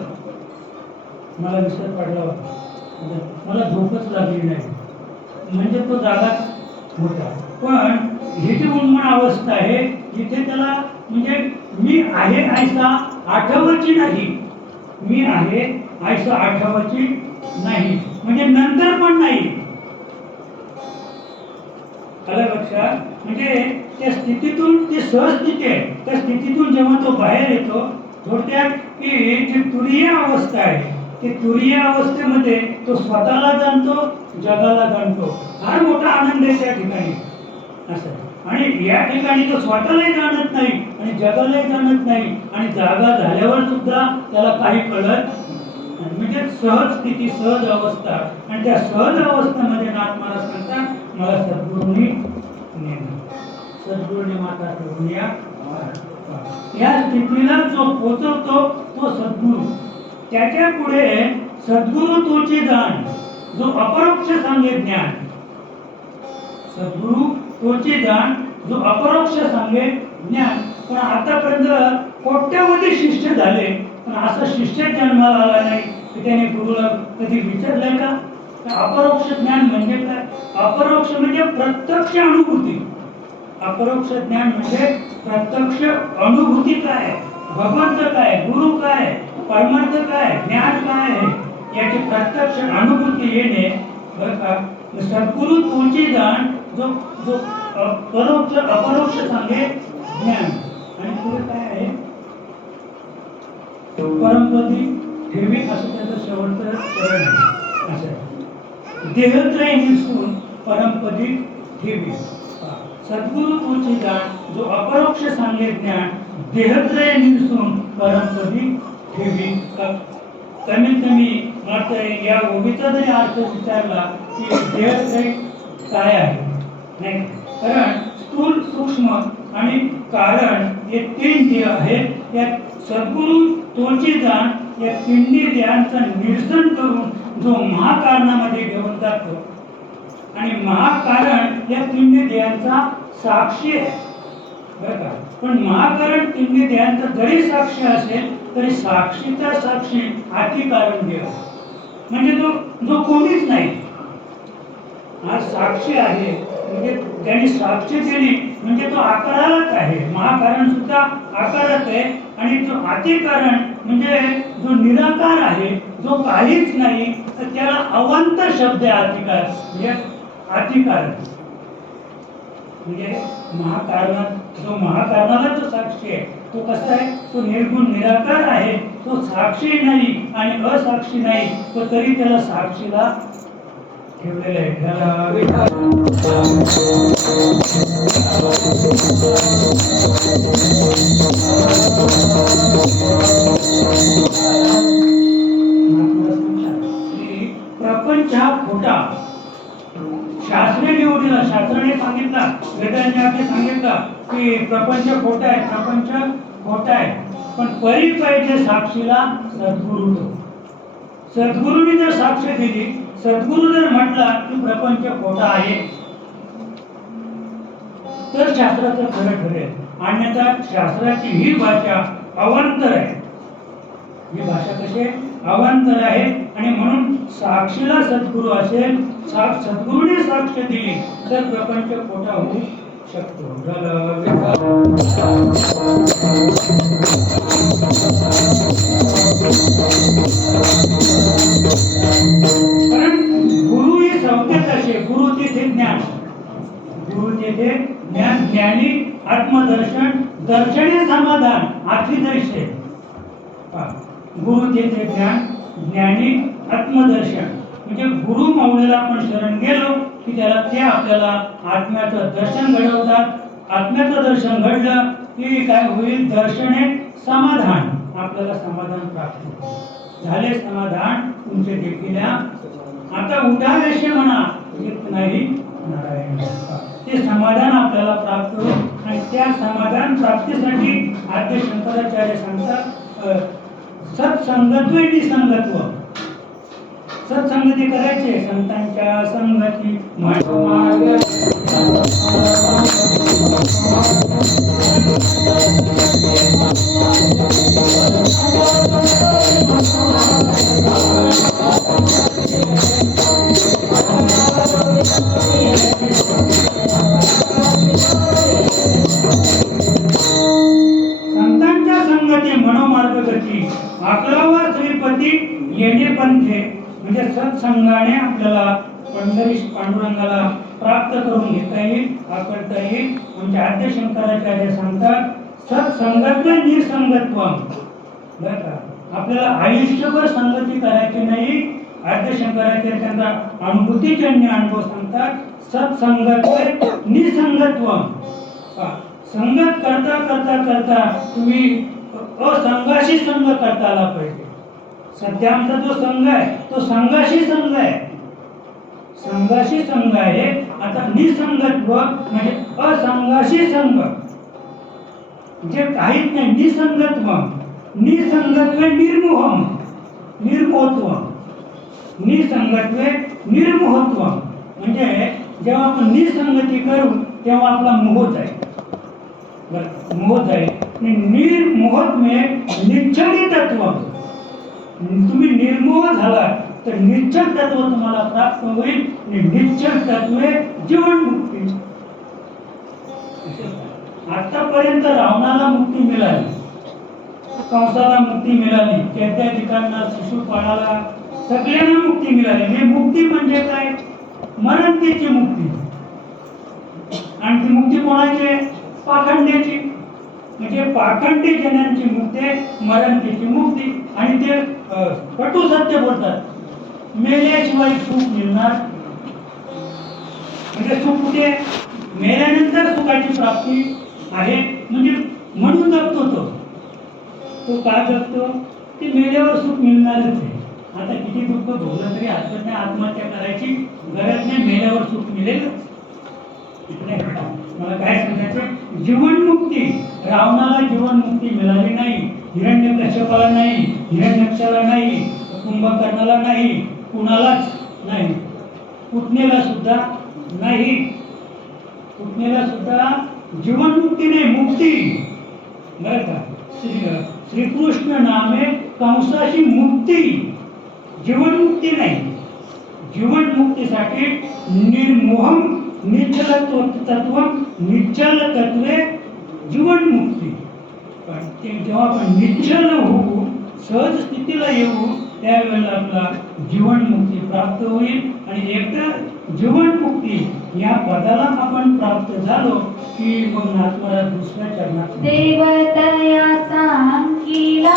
मला विसर पडला होता, मला झोपच लागली नाही म्हणजे तो जागाच होता. पण ही जी उन्मन अवस्था आहे जिथे त्याला म्हणजे मी आहे ऐसा आठवायची नाही. मी आहे ऐसा आठवायची नाही म्हणजे नंतर पण नाही. आलं लक्षात. म्हणजे त्या स्थितीतून ती सहस्थिती आहे. त्या स्थितीतून जेव्हा तो बाहेर येतो थोडक्यात की जी तुरीय अवस्था आहे, ती तुरीय अवस्थेमध्ये तो स्वतःला जाणतो, जगाला जाणतो. फार मोठा आनंद आहे त्या ठिकाणी असं. आणि या ठिकाणी तो स्वतःलाही जाणत नाही आणि जगालाही जाणत नाही आणि जागा झाल्यावर सुद्धा त्याला काही कळत नाही. म्हणजे सहज स्थिती, सहज अवस्था. आणि त्या सहज अवस्थेमध्ये नाथ महाराज सांगतात मला सद्गुरूंनी नेलं, सद्गुरूने माता ठेवून या स्थितीला जो पोचवतो तो सद्गुरू. त्याच्या पुढे सद्गुरू तोचे जाण, जो अपरोक्ष सांगे ज्ञान. सद्गुरू तोचे जाण, जो अपरोक्ष सांगे ज्ञान. पण आतापर्यंत कोट्यावधी शिष्य झाले, पण असा शिष्य जन्माला आला नाही की त्याने गुरुला कधी विचारलंय का अपरोक्ष ज्ञान म्हणजे काय. अपरोक्ष म्हणजे प्रत्यक्ष अनुभूती. अपरोक्ष ज्ञान म्हणजे प्रत्यक्ष अनुभूती काय, भगवंत काय, गुरु काय, परमार्थ काय, ज्ञान काय आहे याची प्रत्यक्ष अनुभूती येणे, बरं का. सद्गुरू तोची जाण, जो जो परोक्ष अपरोक्ष सांगे ज्ञान. आणि पुढे काय आहे परमपदी ठेवी असं त्याचं शेवटचं चरण आहे. असं देहत्रय निसून परमपदी ठेवी. सद्गुरू तोची जाण, जो अपरोक्ष सांगे ज्ञान, देहत्रय निसून परमपदी ठेवी. कमीत कमी वाटतंय या ओबीचा जरी अर्थ विचारला की देहत्रय काय आहे नाही. कारण स्थूल, सूक्ष्म आणि कारण हे तीन देह आहेत. या सद्गुरू तोची जाण या तिन्ही देहांचं निरसन करून जो महाकारणामध्ये घेऊन जातो. आणि महाकारण या तिन्ही देहांचा साक्षी आहे, बरं का. पण महाकारण तिन्ही देहांचा जरी साक्षी असेल तरी साक्षीचा साक्षी अतिकारण देव म्हणजे जो कोणीच नाही. हा साक्षी आहे म्हणजे ज्यांनी साक्षी केली म्हणजे तो आकारालाच आहे. महाकारण सुद्धा आकारात आहे. आणि जो अतिकारण म्हणजे जो निराकार आहे, जो काहीच नाही, तर त्याला अवंत शब्द आहे अतिकार म्हणजे अतिकारण. म्हणजे महाकारणात जो महाकारणाला जो साक्षी आहे तो कसा आहे, तो निर्गुण निराकार आहे. तो साक्षी नाही आणि असाक्षी नाही, तो तरी त्याला साक्षीला ठेवलेलं आहे. त्याला प्रपंच हा खोटा. शास्त्रीय निवडीला शास्त्राने सांगितला, वेदांनी आपले सांगितलं की प्रपंच खोटा आहे, प्रपंच खोटा आहे. पण परी पाहिजे साक्षीला सद्गुरु. सद्गुरूंनी जर साक्ष दिली, सद्गुरु जर म्हटला की प्रपंच खोटा आहे, तर शास्त्राचं खरं ठरेल. अन्यथा शास्त्राची ही भाषा अवांतर आहे. ही भाषा कशी अवांतर आहे. आणि म्हणून साक्षीला सद्गुरू असेल, सद्गुरूने साक्ष दिली तर प्रपंच खोटा होऊ शकतो. कारण गुरु ही संज्ञा असे, गुरु तेथे ज्ञान, गुरु तेथे ज्ञान, ज्ञानी आत्मदर्शन, दर्शने समाधान, आत्मदर्शन. गुरु तेथे ज्ञान, ज्ञानी आत्मदर्शन. म्हणजे गुरु माऊलीला आपण शरण गेलो की त्याला ते आपल्याला आत्म्याचं दर्शन घडवतात. आत्म्याचं दर्शन घडलं की काय होईल? दर्शने समाधान, आपल्याला समाधान प्राप्त झाले. समाधान तुमचे देखील. आता उठावेशे म्हणा एक नाही नारायण, ते समाधान आपल्याला प्राप्त होईल. आणि त्या समाधान प्राप्तीसाठी आद्य शंकराचार्य सांगतात सत्संगत्व निसंगत्व. सत्संगती करायचे, संतांच्या संगती संतांच्या संगती मनोमार्गगती, अकरावा श्रीपती येणे पंथे. म्हणजे सत्संगाने आपल्याला पांडुरंगाला प्राप्त करून घेता येईल, आकडता येईल. म्हणजे आद्य शंकराचार्य सांगतात सत्संगत्व निसंगत्व. बरं का, आपल्याला आयुष्यभर संगती करायची नाही. आद्य शंकराचार्य त्यांचा अनुभूतीजन्य अनुभव सांगतात सत्संगत्व निसंगत्व. संगत करता करता करता तुम्ही असंगाशी संग करता आला पाहिजे. सध्या आमचा जो संघ आहे तो संघाशी संघ आहे, संघाशी संघ आहे. आता निसंगत्व म्हणजे असंघाशी संघ, जे काहीच नाही. निसंगत्व, निसंगत्व निर्मोहम, निर्मोहत्व. निसंगत्व निर्मोहत्व म्हणजे जेव्हा आपण निसंगती करू तेव्हा आपला मोह जाईल. मोह जाईल. निर्मोहत म्हणजे निश्चलितत्व. तुम्ही निर्मोह झाला तर निश्चल तत्व तुम्हाला प्राप्त होईल. निश्चल तत्वे जीवनमुक्ती. आतापर्यंत रावणाला मुक्ती मिळाली, कंसाला मुक्ती मिळाली, चैत्याधिकांना, शिशुपाळाला, सगळ्यांना मुक्ती मिळाली. हे मुक्ती म्हणजे काय? मरणतेची मुक्ती. आणि ती मुक्ती कोणाची? पाखंड्याची. म्हणजे पाखंडी जनांची मुक्ती, मरणतेची मुक्ती. आणि ते कटू सत्य बोलतात, मेल्याशिवाय सुख मिळणार. म्हणजे सुख कुठे? मेल्यानंतर सुखाची प्राप्ती आहे. म्हणजे म्हणून जगतो तो का जगतो? ते मेल्यावर सुख मिळणारच आहे. आता किती दुःख भोगलं तरी हरकत नाही, आत्महत्या करायची गरज नाही, मेल्यावर सुख मिळेल. मला काय सांगायचं? जीवनमुक्ती. रावणाला जीवनमुक्ती मिळाली नाही, हिरण्यकश्यपाला नाही, हिरण्यक्षाला नाही, कुंभकर्णाला नाही, कुणालाच नाही, पुतनेला सुद्धा नाही. पुतनेला सुद्धा जीवनमुक्ती नाही, मुक्ती. बरं का, श्रीकृष्ण नामे कंसाची मुक्ती, जीवनमुक्ती नाही. जीवनमुक्तीसाठी निर्मोहम निश्चल तत्व, निश्चल तत्वे जीवनमुक्ती. पण ते जेव्हा आपण निश्चल होऊ सहज स्थितीला येऊ त्यावेळेला आपला जीवनमुक्ती प्राप्त होईल. आणि एकदा जीवनमुक्ती या पदाला आपण प्राप्त झालो की मग नाथमहाराज दुसऱ्या चरणात देवतया सांगिला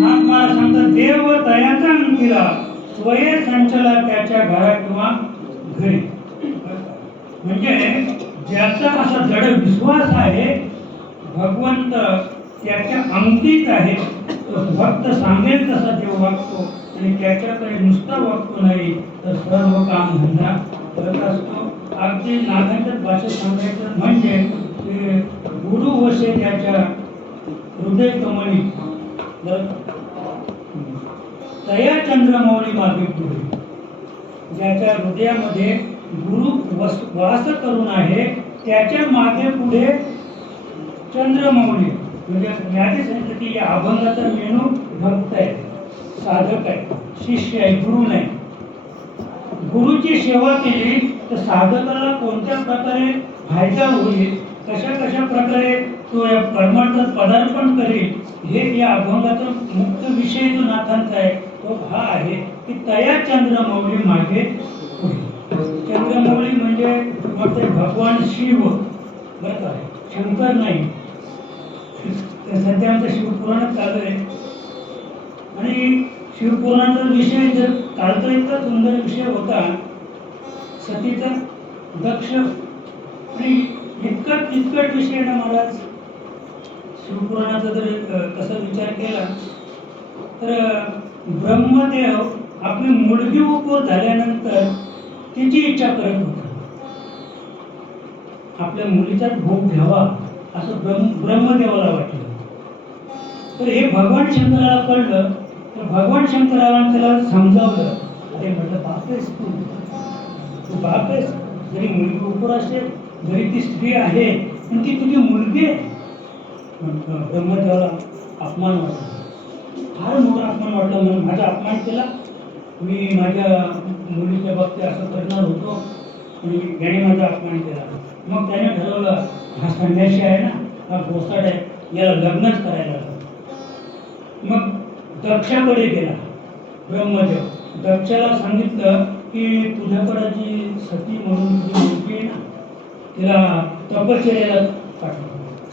नाथमहाराज सांगतात देव दयाचा अंकिला स्वये संचला त्याच्या घरा किंवा घरी. म्हणजे ज्याचा असा दृढ विश्वास आहे भगवंत त्याच्या अंकित आहे, तो भक्त सांगेल तसा देव वागतो आणि त्याच्याकडे नुसता वागतो नाही तर सर्व काम धंदा करत असतो. अगदी नागांच्या भाषेत सांगायचं म्हणजे ते गुरु वशे त्याच्या हृदय कमली तया चंद्रमौली मागे पुढे. ज्याच्या हृदयामध्ये गुरु वास करून आहे त्याच्या मागे पुढे चंद्रमौली. म्हणजे ज्ञाती सांगितलं या अभंगाचा मेनू भक्त आहे, साधक आहे, शिष्य आहे, गुरु नाही. गुरुची सेवा केली तर साधकाला कोणत्या प्रकारे फायदा होईल, कशा कशा प्रकारे तो या परमार्थात पदार्पण करेल, हे या अभंगाचा मुख्य विषय जो नाथांचा आहे तो हा आहे की तया चंद्रमौली मागे पुढे. चंद्रमौली म्हणजे म्हटले भगवान शिव, बरं का, शंकर नाही. सध्या आमचं शिवपुराणात चालू आहे आणि शिवपुराणाचा विषय जर कालचा इतका सुंदर विषय होता सतीचा दक्ष आणि इतका तितकट विषय ना महाराज. शिवपुराणाचा जर कसा विचार केला तर ब्रह्मदेव आपली मुलगी उपोर झाल्यानंतर तिची इच्छा करत होता, आपल्या मुलीचा भोग घ्यावा असं ब्रह्मदेवाला वाटलं. तर हे भगवान शंकराला कळलं तर भगवान शंकराला त्याला समजावलं. अरे म्हटलं बाप आहेस तू बाप आहेस, जरी मुलगी उपोर असेल, जरी ती स्त्री आहे पण ती तुझी मुलगी आहे. ब्रह्मदेवाला अपमान वाटला, फार मोठा अपमान वाटला. म्हणून माझा अपमान केला, मी माझ्या मुलीच्या बाबतीत असं करणार होतो आणि याने माझा अपमान केला. मग त्याने ठरवलं हा संन्यासी आहे ना, हा घोसाड आहे, याला लग्नच करायला लागलं. मग दक्षाकडे गेला ब्रह्मदेव. दक्षाला सांगितलं की तुझ्याकडे जी सती म्हणून जी मुलगी आहे ना तिला तपश्चर्याला पाठव.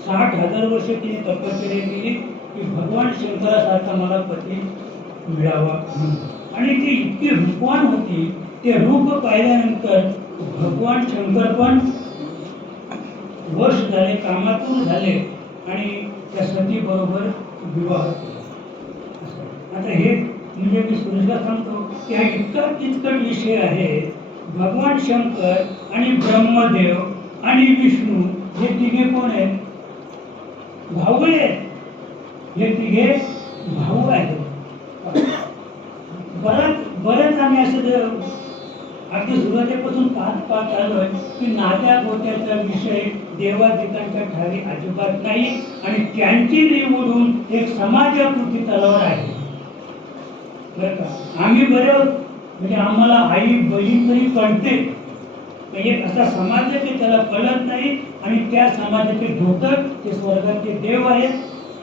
60,000 वर्ष तिने तपश्चर्या केली की भगवान शंकरासारखा मला पती मिळावा म्हणून. आणि ती इतकी रूपवान होती, ते रूप पाहिल्यानंतर भगवान शंकर पण वश झाले, कामातून झाले आणि त्या सती बरोबर विवाह केला. आता हे म्हणजे मी सुरेशला सांगतो की हा इतका किचकट विषय आहे. भगवान शंकर आणि ब्रह्मदेव आणि विष्णू हे तिघे कोण आहेत? भाऊ आहेत. हे तिघे भाऊ आहेत. बरंच आम्ही असं अगदी सुरुवातीपासून पाहत आलोय की नात्या गोत्याचा विषय देवादिकांच्या ठावी अजिबात नाही आणि त्यांची निवडून एक समाजाकृती तलावर आहे. बरं का, आम्ही बरं म्हणजे आम्हाला आई बहीण तरी कळते, एक असा समाज आहे की त्याला कळत नाही आणि त्या समाजाचे धोतर ते स्वर्गाचे देव आहेत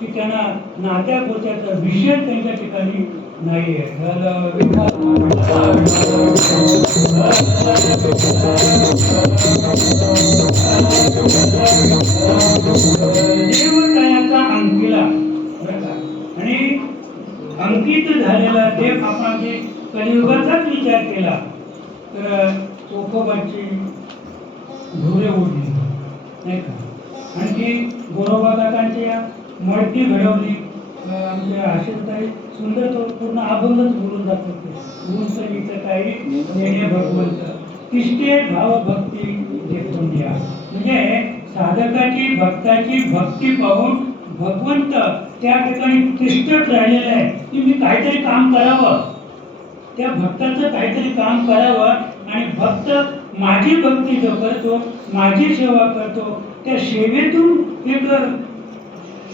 की त्यांना नात्या गोत्याचा विषय त्यांच्या ठिकाणी नाही आहे. देवतायाचा अंकिला आणि अंकित झालेला देव आपण जे कलियुगाचाच विचार केला तर चोखोबाची धुरे उडली नाही का. आणखी गोरोबा काकांच्या मडकी घडवली. आमच्या आशिषताई सुंदर तो पूर्ण अभंगच बोलून जात होते. गुणसरीचं काही नेणे भगवंत तिष्ठे भाव भक्ती देखून द्या. म्हणजे साधकाची भक्ताची भक्ती पाहून भगवंत त्या ठिकाणी तिष्ठत राहिलेलं आहे की मी काहीतरी काम करावं, त्या भक्ताचं काहीतरी काम करावं आणि भक्त माझी भक्ती जो करतो, माझी सेवा करतो, त्या सेवेतून एक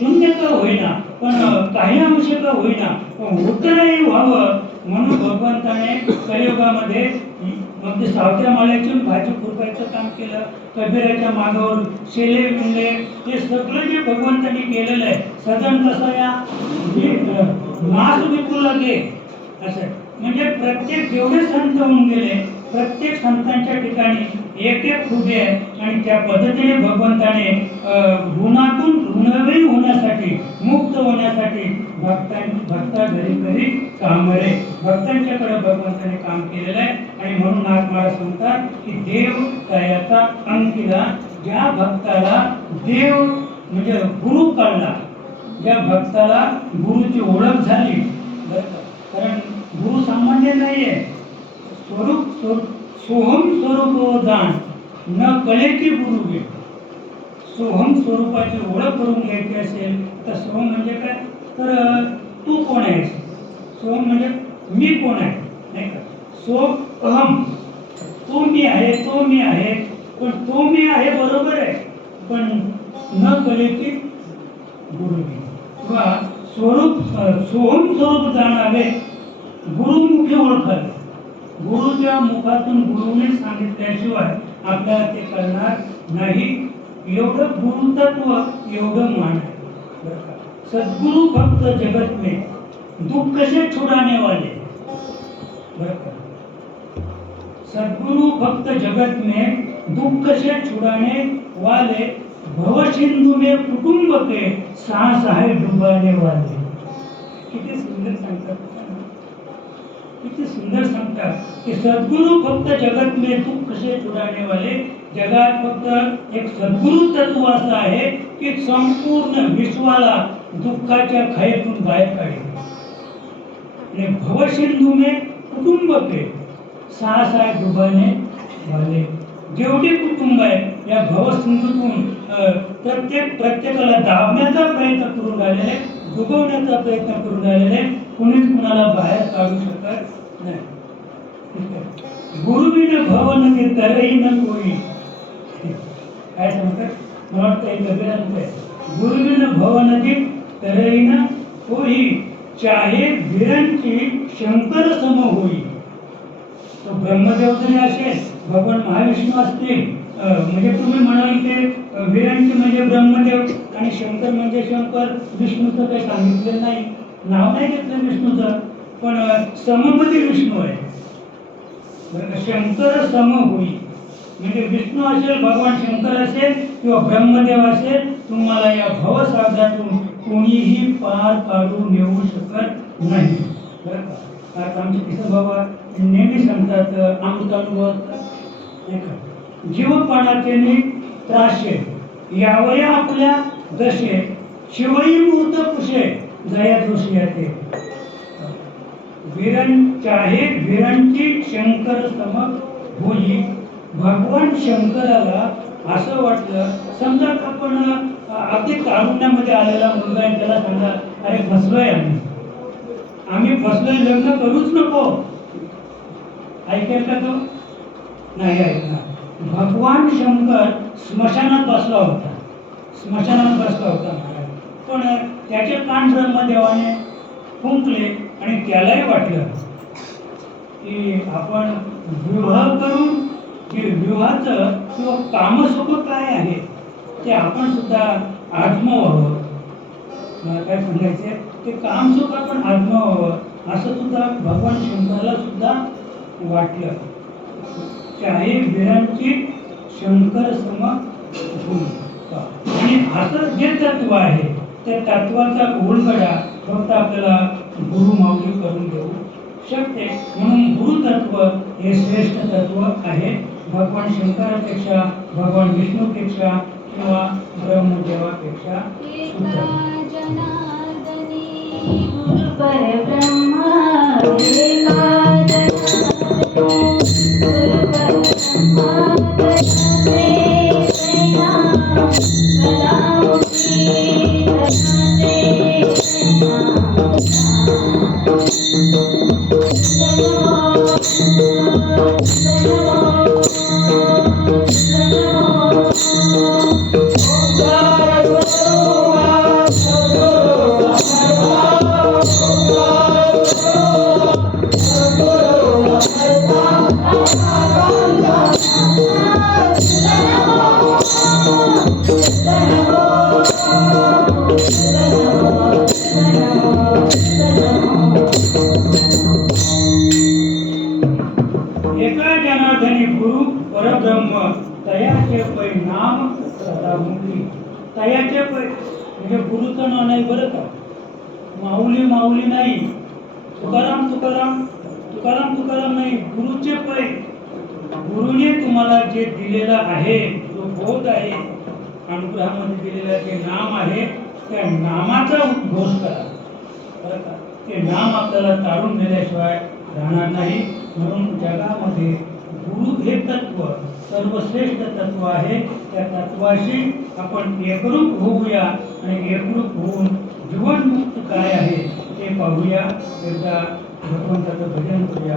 शून्य का होईना पण काही अंश का होईना पण उत्तरही व्हावं म्हणून भगवंताने कलियुगामध्ये मग ते सावत्या माळ्यातून भाजी खुरपायचं काम केलं. कबीराच्या मागावर शेले विणले. हे सगळं जे भगवंतांनी केलेलं आहे सदन कसं या मास विकू लागे असं. म्हणजे प्रत्येक जेवढे संत होऊन गेले प्रत्येक संतांच्या ठिकाणी एक एक खूबी आहे आणि त्या पद्धतीने भगवंताने गुणातून ऋणवी होण्यासाठी मुक्त होण्यासाठी भक्ता घरी घरी कामरे भक्तांच्याकडे भगवंताने काम केलेलं आहे. आणि म्हणून नागमाळा सांगतात की देव त्याचा अंकिला, ज्या भक्ताला देव म्हणजे गुरु कळला, ज्या भक्ताला गुरुची ओळख झाली. कारण गुरु सामान्य नाही आहे. सोहम स्वरूप दान न कळेची गुरु घे. सोहम स्वरूपाची ओळख करून घ्यायची असेल तर सोहम म्हणजे काय तर तू कोण आहेस. सोहम म्हणजे मी कोण आहे नाही का. सो अहम तो मी आहे, तो मी आहे. पण तो मी आहे बरोबर आहे पण न कळेची गुरु घे किंवा स्वरूप सोहम स्वरूप जाणावे गुरुमुखी ओळखावे. गुरुच्या मुखातून गुरुने सांगितल्याशिवाय आपल्याला ते करणार नाही. एवढं गुरुतत्व एवढं मान आहे. सद्गुरु भक्त जगत में दुख से छुड़ाने वाले. सद्गुरु भक्त जगत में दुख से छुड़ाने वाले भव सिंधु में कुटुंब के सांस है डुबाने वाले. किती सुंदर सांगतात, किती सुंदर सांगतात की सद्गुरु फक्त जगत में दुःख से छुड़ाने वाले. जगात फक्त एक सद्गुरु तत्व असं आहे की संपूर्ण विश्वाला दुःखाच्या खाईतून बाहेर काढेल. आणि भवसिंधू में कुटुंब के साहस आहे डुबाने वाले. जेवढे कुटुंब आहे या भवसिंधूतून प्रत्येकाला दाबण्याचा प्रयत्न करून राहिलेले, डुबवण्याचा प्रयत्न करून राहिलेले, कुणीच कुणाला बाहेर काढू शकत नाही. गुरुविन भव नदी तरही न कोई. काय सांगतात मला वाटतं एक कबीरांचं आहे. गुरुविन भव नदी तरही न कोई चाहे वीरांची शंकर सम होई. तो ब्रह्मदेव जरी असेल, भगवान महाविष्णू असतील, म्हणजे तुम्ही म्हणाल ते वीरांची म्हणजे ब्रह्मदेव आणि शंकर म्हणजे शंकर. विष्णूचं काही सांगितलं नाही, नाव नाही घेतलं विष्णूचं, पण सममध्ये विष्णू आहे. शंकर सम होई म्हणजे विष्णू असेल, भगवान शंकर असेल किंवा ब्रह्मदेव असेल, तुम्हाला या भवसागरातून कोणीही पार काढून नेऊ शकत नाही. बरं का. आता आमचे किसन बाबा नेहमी सांगतात अमृतानुभव नाही का, जीवपणाचे त्राशे यावया आपल्या दशे शिवई मूर्त कुशे जया जोशी येते. वीरांची शंकर सम होई भगवान शंकराला असं वाटलं, समजा आपण अगदी तारुण्यामध्ये आलेला मुलगा आहे, त्याला सांगा अरे फसलोय आम्ही फसलोय, लग्न करूच नको, ऐकेल का तो? नाही ऐकणार. भगवान शंकर स्मशानात बसला होता, स्मशानात बसला होता महाराज. पण त्याचे कान ब्रह्मदेवाने फुंकले आणि त्यालाही वाटलं की आपण विवाह करून की विवाहाचं किंवा कामसुख काय आहे ते आपण सुद्धा आजमावावं. मला काय सांगायचे, ते कामसुख आपण आजमावावं असं सुद्धा भगवान शंकराला सुद्धा वाटलं. चाहे वीरांची शंकर सम भूमिका. आणि असं जे तत्व आहे त्या तत्वाचा उलगडा फक्त आपल्याला गुरु माऊली करून देऊ शकते. म्हणून गुरुतत्व हे श्रेष्ठ तत्व आहे, भगवान शंकरापेक्षा, भगवान विष्णूपेक्षा किंवा ब्रह्मदेवापेक्षा सुद्धा. गुरु परब्रह्मा एका जनार्दनी, गुरु परब्रह्मा तस्मै शरणं, सदामुखी तस्मै एका जनार्दनी गुरु परब्रह्म तयाचे पै नाम सदामुखी. तयाचे पै म्हणजे गुरुचं नाव नाही बरं का, माऊली माऊली नाही, तुकाराम तुकाराम तुकाराम तुकाराम नाही, गुरुचे पै. गुरुने तुम्हाला जे दिलेलं आहे, जो बोध आहे, अनुग्रहामध्ये दिलेलं जे नाम आहे, त्या नामाचा उद्घोष करा बरं का. ते नाम आपल्याला तारून नेल्याशिवाय राहणार नाही. म्हणून जगामध्ये गुरु हे तत्व सर्वश्रेष्ठ तत्व आहे. त्या तत्वाशी आपण एकरूप होऊया आणि एकरूप होऊन जीवनमुक्त काय आहे ते पाहूया. एकदा भगवंताचं भजन करूया.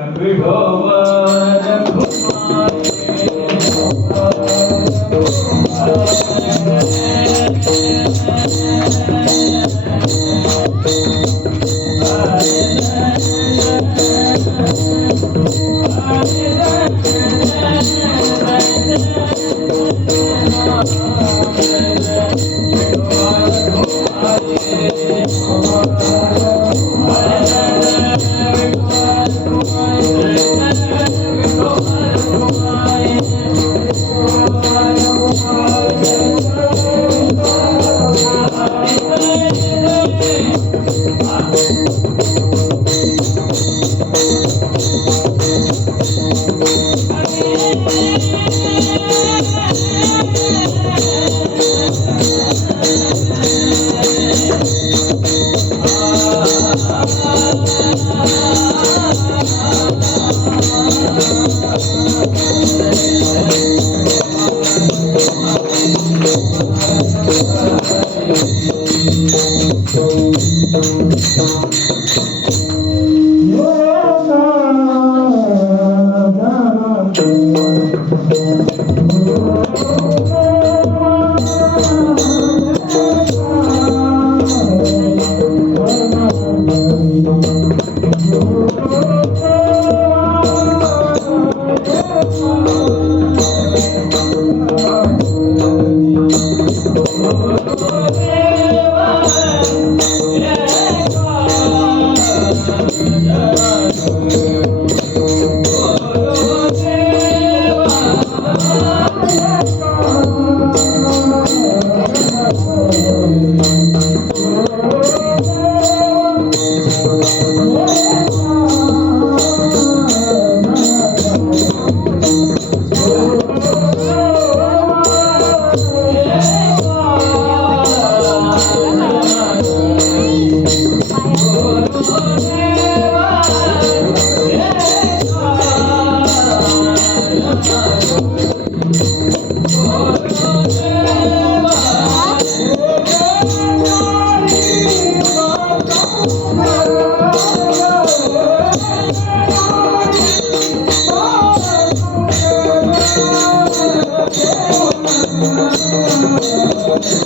Oh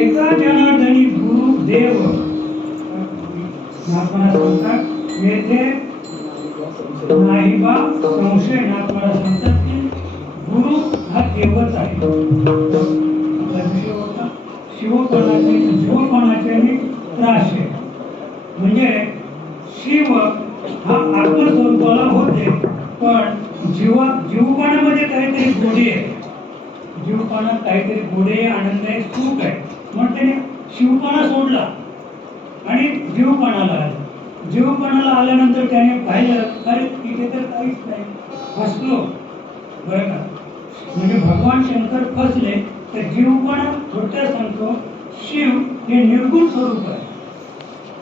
एका जनार्दनी गुरु देव नाथमहाराज सांगतात येथे नाही बा संशय. नाथमहाराज सांगतात की गुरु हा देवच आहे. आपला विषय होता शिवपणाचे जीवपणाचे आणि त्रासे. म्हणजे शिव हा आत्मस्वरूपाला होते, पण जीवपणामध्ये काहीतरी गोडी आहे. जीवपणा काहीतरी गोडे आनंद आहे, सुख आहे. म्हणून त्याने शिवपणा सोडला आणि जीवपणाला आला. जीवपणाला आल्यानंतर त्याने पाहिलं अरे इथे तर काहीच नाही, फसलो. बरं का, म्हणजे भगवान शंकर फसले. तर जीवपणा थोडक्यात सांगतो, शिव हे निर्गुण स्वरूप आहे.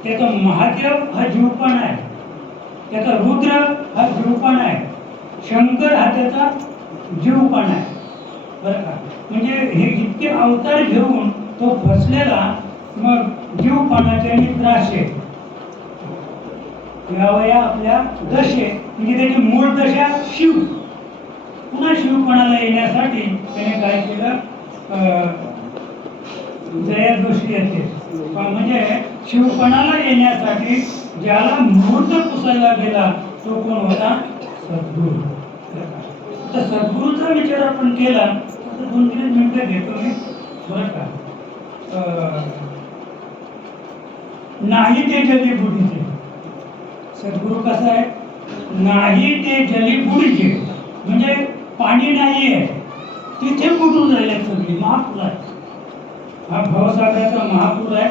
त्याचा महादेव हा जीवपणा आहे, त्याचा रुद्र हा जीवपणा आहे, शंकर हा त्याचा जीवपणा आहे. बरं का, म्हणजे हे इतके अवतार घेऊन तो फसलेला मग जीवपणाचे आणि त्रासे यावया आपल्या दशे. म्हणजे त्याची मूळ दशा शिव. पुन्हा शिवपणाला येण्यासाठी त्याने काय केलं, जया जोशी येते. म्हणजे शिवपणाला येण्यासाठी ज्याला मूर्त पुसायला गेला तो कोण होता, सद्गुरू. तर सद्गुरूचा विचार आपण केला तर 2-3 मिनिटं घेतो मी. बरं का, नाही ते जली बुडीचे. सद्गुरू कसा आहे, नाही ते जली बुडीचे. म्हणजे पाणी नाही आहे तिथे कुठून राहिले सगळी महापूर आहे. हा भवसागराचा महापूर आहे.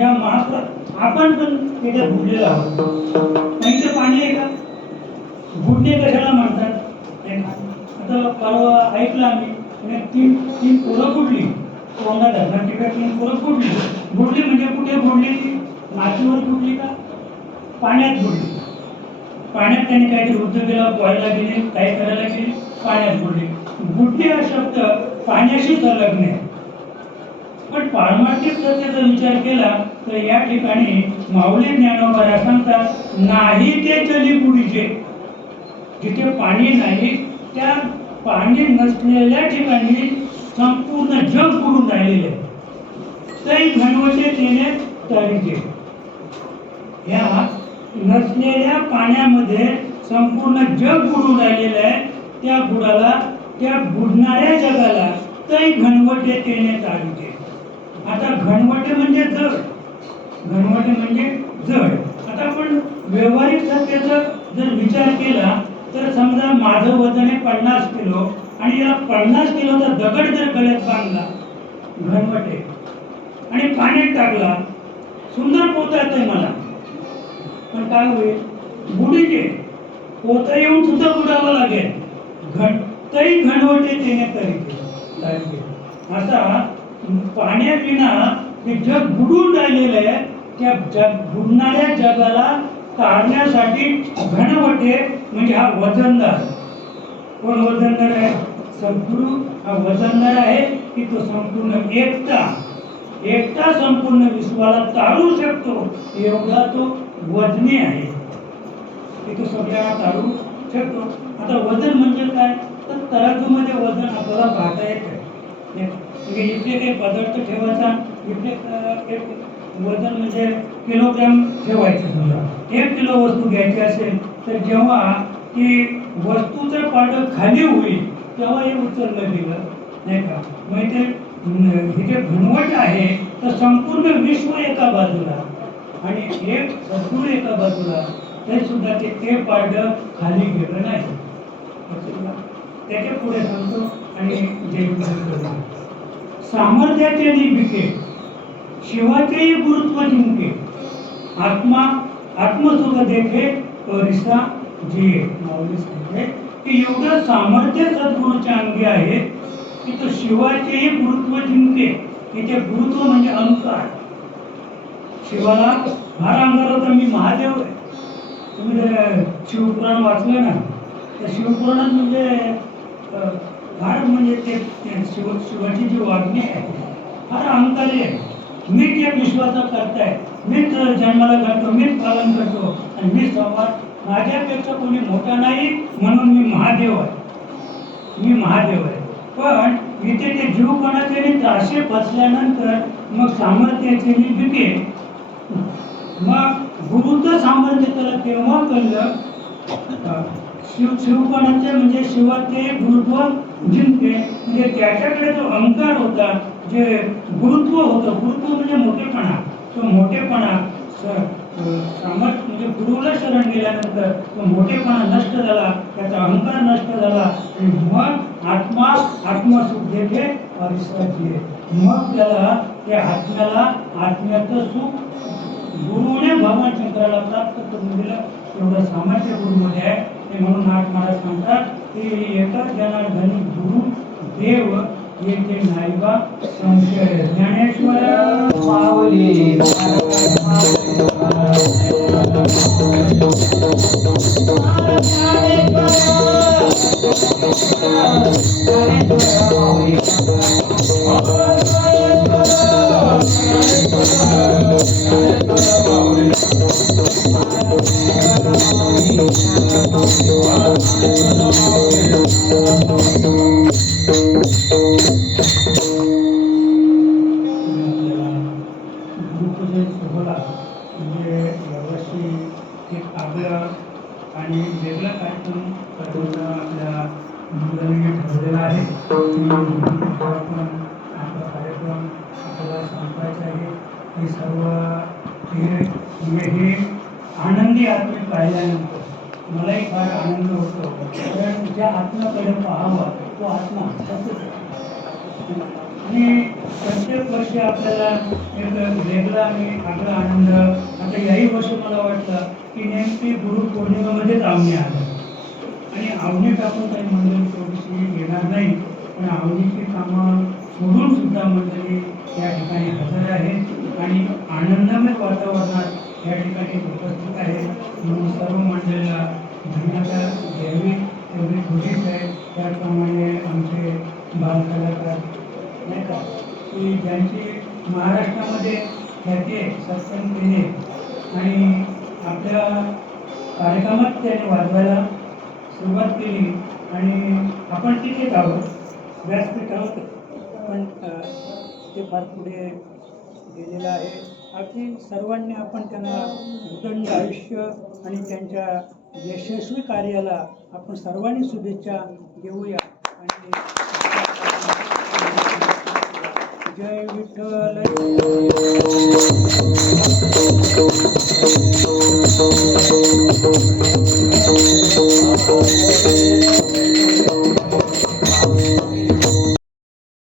या महापुरात आपण पण त्याच्यात बुडलेलो आहोत. इथे पाणी आहे का, बुडणे कशाला म्हणतात. आता परवा ऐकलं आम्ही, तीन पोरं बुडली. कोंडा धरणार ठिकाणी 3 पोरं बुडली. बुडली म्हणजे कुठे बुडली, ती मातीवर बुडली का पाण्यात बुडली. पाण्यात त्यांनी काहीतरी उद्योगाला पोहायला गेले, काही करायला गेले, पाण्यात बुडली. बुडणे हा शब्द पाण्याशी संलग्न आहे. पण पारमार्थिक सत्याचा विचार केला तर या ठिकाणी माऊली ज्ञानोबा सांगतात नाही ते जली बुडीचे. जिथे पाणी नाही त्या पाणी नसलेल्या ठिकाणी संपूर्ण जग बुडून राहिलेले आहे. तरी घनवटे तेने तरीचे. या नसलेल्या पाण्यामध्ये संपूर्ण जग बुडून राहिलेलं आहे. त्या बुडाला, त्या बुडणाऱ्या जगाला तरी घनवटे तेने तारीचे. आता घनवटे म्हणजे जड. घनवटे म्हणजे जड. आता आपण व्यवहारिक सत्याचा जर विचार केला तर समजा माझं वजन आहे 50 किलो आणि याला 50 किलोचा दगड जर गळ्यात बांधला, घनवटे, आणि पाण्यात टाकला, सुंदर पोता येतोय मला, पण काय होईल, बुडीचे. पोता येऊन सुद्धा बुडावं लागेल. तरी घनवटे तेने तरीचे. असा पाण्याविना हे जग बुडून राहिलेलं आहे. त्या बुडणाऱ्या जगाला तारण्यासाठी घनवटे म्हणजे हा वजनदार. कोण वजनदार आहे, सद्गुरू हा वजनदार आहे की तो संपूर्ण एकटा संपूर्ण विश्वाला तारू शकतो. एवढा तो वजनी आहे की तो सगळ्यांना तारू शकतो. आता वजन म्हणजे काय, तर तराजूमध्ये वजन आपल्याला पाहता येतं. म्हणजे इथे काही पदार्थ ठेवायचा, इथे एक वजन म्हणजे किलोग्राम ठेवायचं. समजा 1 किलो वस्तू घ्यायची असेल तर जेव्हा ती वस्तूचं पाडं खाली होईल तेव्हा हे उचललं गेलं, नाही का. मग इथे घनवट आहे तर संपूर्ण विश्व एका बाजूला आणि एक सद्गुरू एका बाजूला, ते सुद्धा ते पारडं खाली गेलं नाही. त्याच्या पुढे सांगतो आणि जय करतो. सामर्थ्याचे निबिके शिवाचेही गुरुत्व जिंके, आत्मा आत्मसुख देखे परिसा जिये. माऊली सांगते की एवढं सामर्थ्य सद्गुरूच्या अंगी आहे की तो शिवाचेही गुरुत्व जिंके. इथे गुरुत्व म्हणजे अहंकार. शिवाला फार अहंकार होता, मी महादेव आहे. तुम्ही जर शिवपुराण वाचलं ना, तर शिवपुराणात म्हणजे फार म्हणजे ते शिवाची जी वागणी आहे फार अहंकारी आहे. मीच एक विश्वाचा करताय, मीच जन्माला घालतो, मीच पालन करतो आणि मी संवाद, माझ्यापेक्षा कोणी मोठा नाही म्हणून मी महादेव आहे, मी महादेव आहे. पण इथे ते जीवपणाचे त्रासे फसल्यानंतर मग सामर्थ्याचे बिके, मग गुरुचं सामर्थ्य त्याला तेव्हा कळलं शिवपणाचे म्हणजे शिवाचे गुरुत्व जिंकते. म्हणजे त्याच्याकडे जो अहंकार होता, जे गुरुत्व होतं, गुरुत्व म्हणजे मोठेपणा, तो मोठेपणा सामर्थ्य म्हणजे गुरुला शरण गेल्यानंतर तो मोठेपणा नष्ट झाला, त्याचा अहंकार नष्ट झाला आणि मग आत्मसुख देते परिसराची. मग त्याला त्या आत्म्याचं सुख गुरुने भगवान शंकराला प्राप्त करून दिलं. एवढं सामर्थ्य गुरुमध्ये आहे. ते म्हणून नाथ महाराज सांगतात की एकच जनार्दनी गुरु देव येथे नाईबा संशय. ज्ञानेश्वर माऊली गुरुपूजन सोहळा म्हणजे यावर्षी एक आपलं आणि वेगळा कार्यक्रम करण्याचा आपल्या मंडळीने ठरवलेला आहे. आपण आपला कार्यक्रम आपल्याला संपवायचा आहे. हे सर्व हे आनंदी आत्मे पाहिल्यानंतर मलाही फार आनंद होतो. कारण ज्या आत्म्याकडे पाहावा तो आत्मा सतत आणि प्रत्येक वर्षी आपल्याला एक वेगळा आणि आगळा आनंद. आता याही वर्षी मला वाटलं की नेमकी गुरुपौर्णिमेमध्येच आवनी आलं आणि आवनी टाकून काही मंडळी थोडीशी येणार नाही, पण आवनीची कामं सोडून सुद्धा मंडळी या ठिकाणी हजर आहे आणि आनंदमय वातावरणात या ठिकाणी उपस्थित आहे. म्हणून सर्व मंडळीला धन्यवाद द्यावी तेवढी थोडीच आहे. त्याप्रमाणे आमचे बालकलाकार नाही का की ज्यांची महाराष्ट्रामध्ये ख्याती आहे सत्संग केले आणि आपल्या कार्यक्रमात त्यांनी वाजवायला सुरुवात केली आणि आपण तिथेच आहोत, व्यासपीठावर, पण ते फार पुढे गेलेलं आहे. अगदी सर्वांनी आपण त्यांना उदंड आयुष्य आणि त्यांच्या यशस्वी कार्याला आपण सर्वांनी शुभेच्छा देऊया. आणि जय विठ्ठल.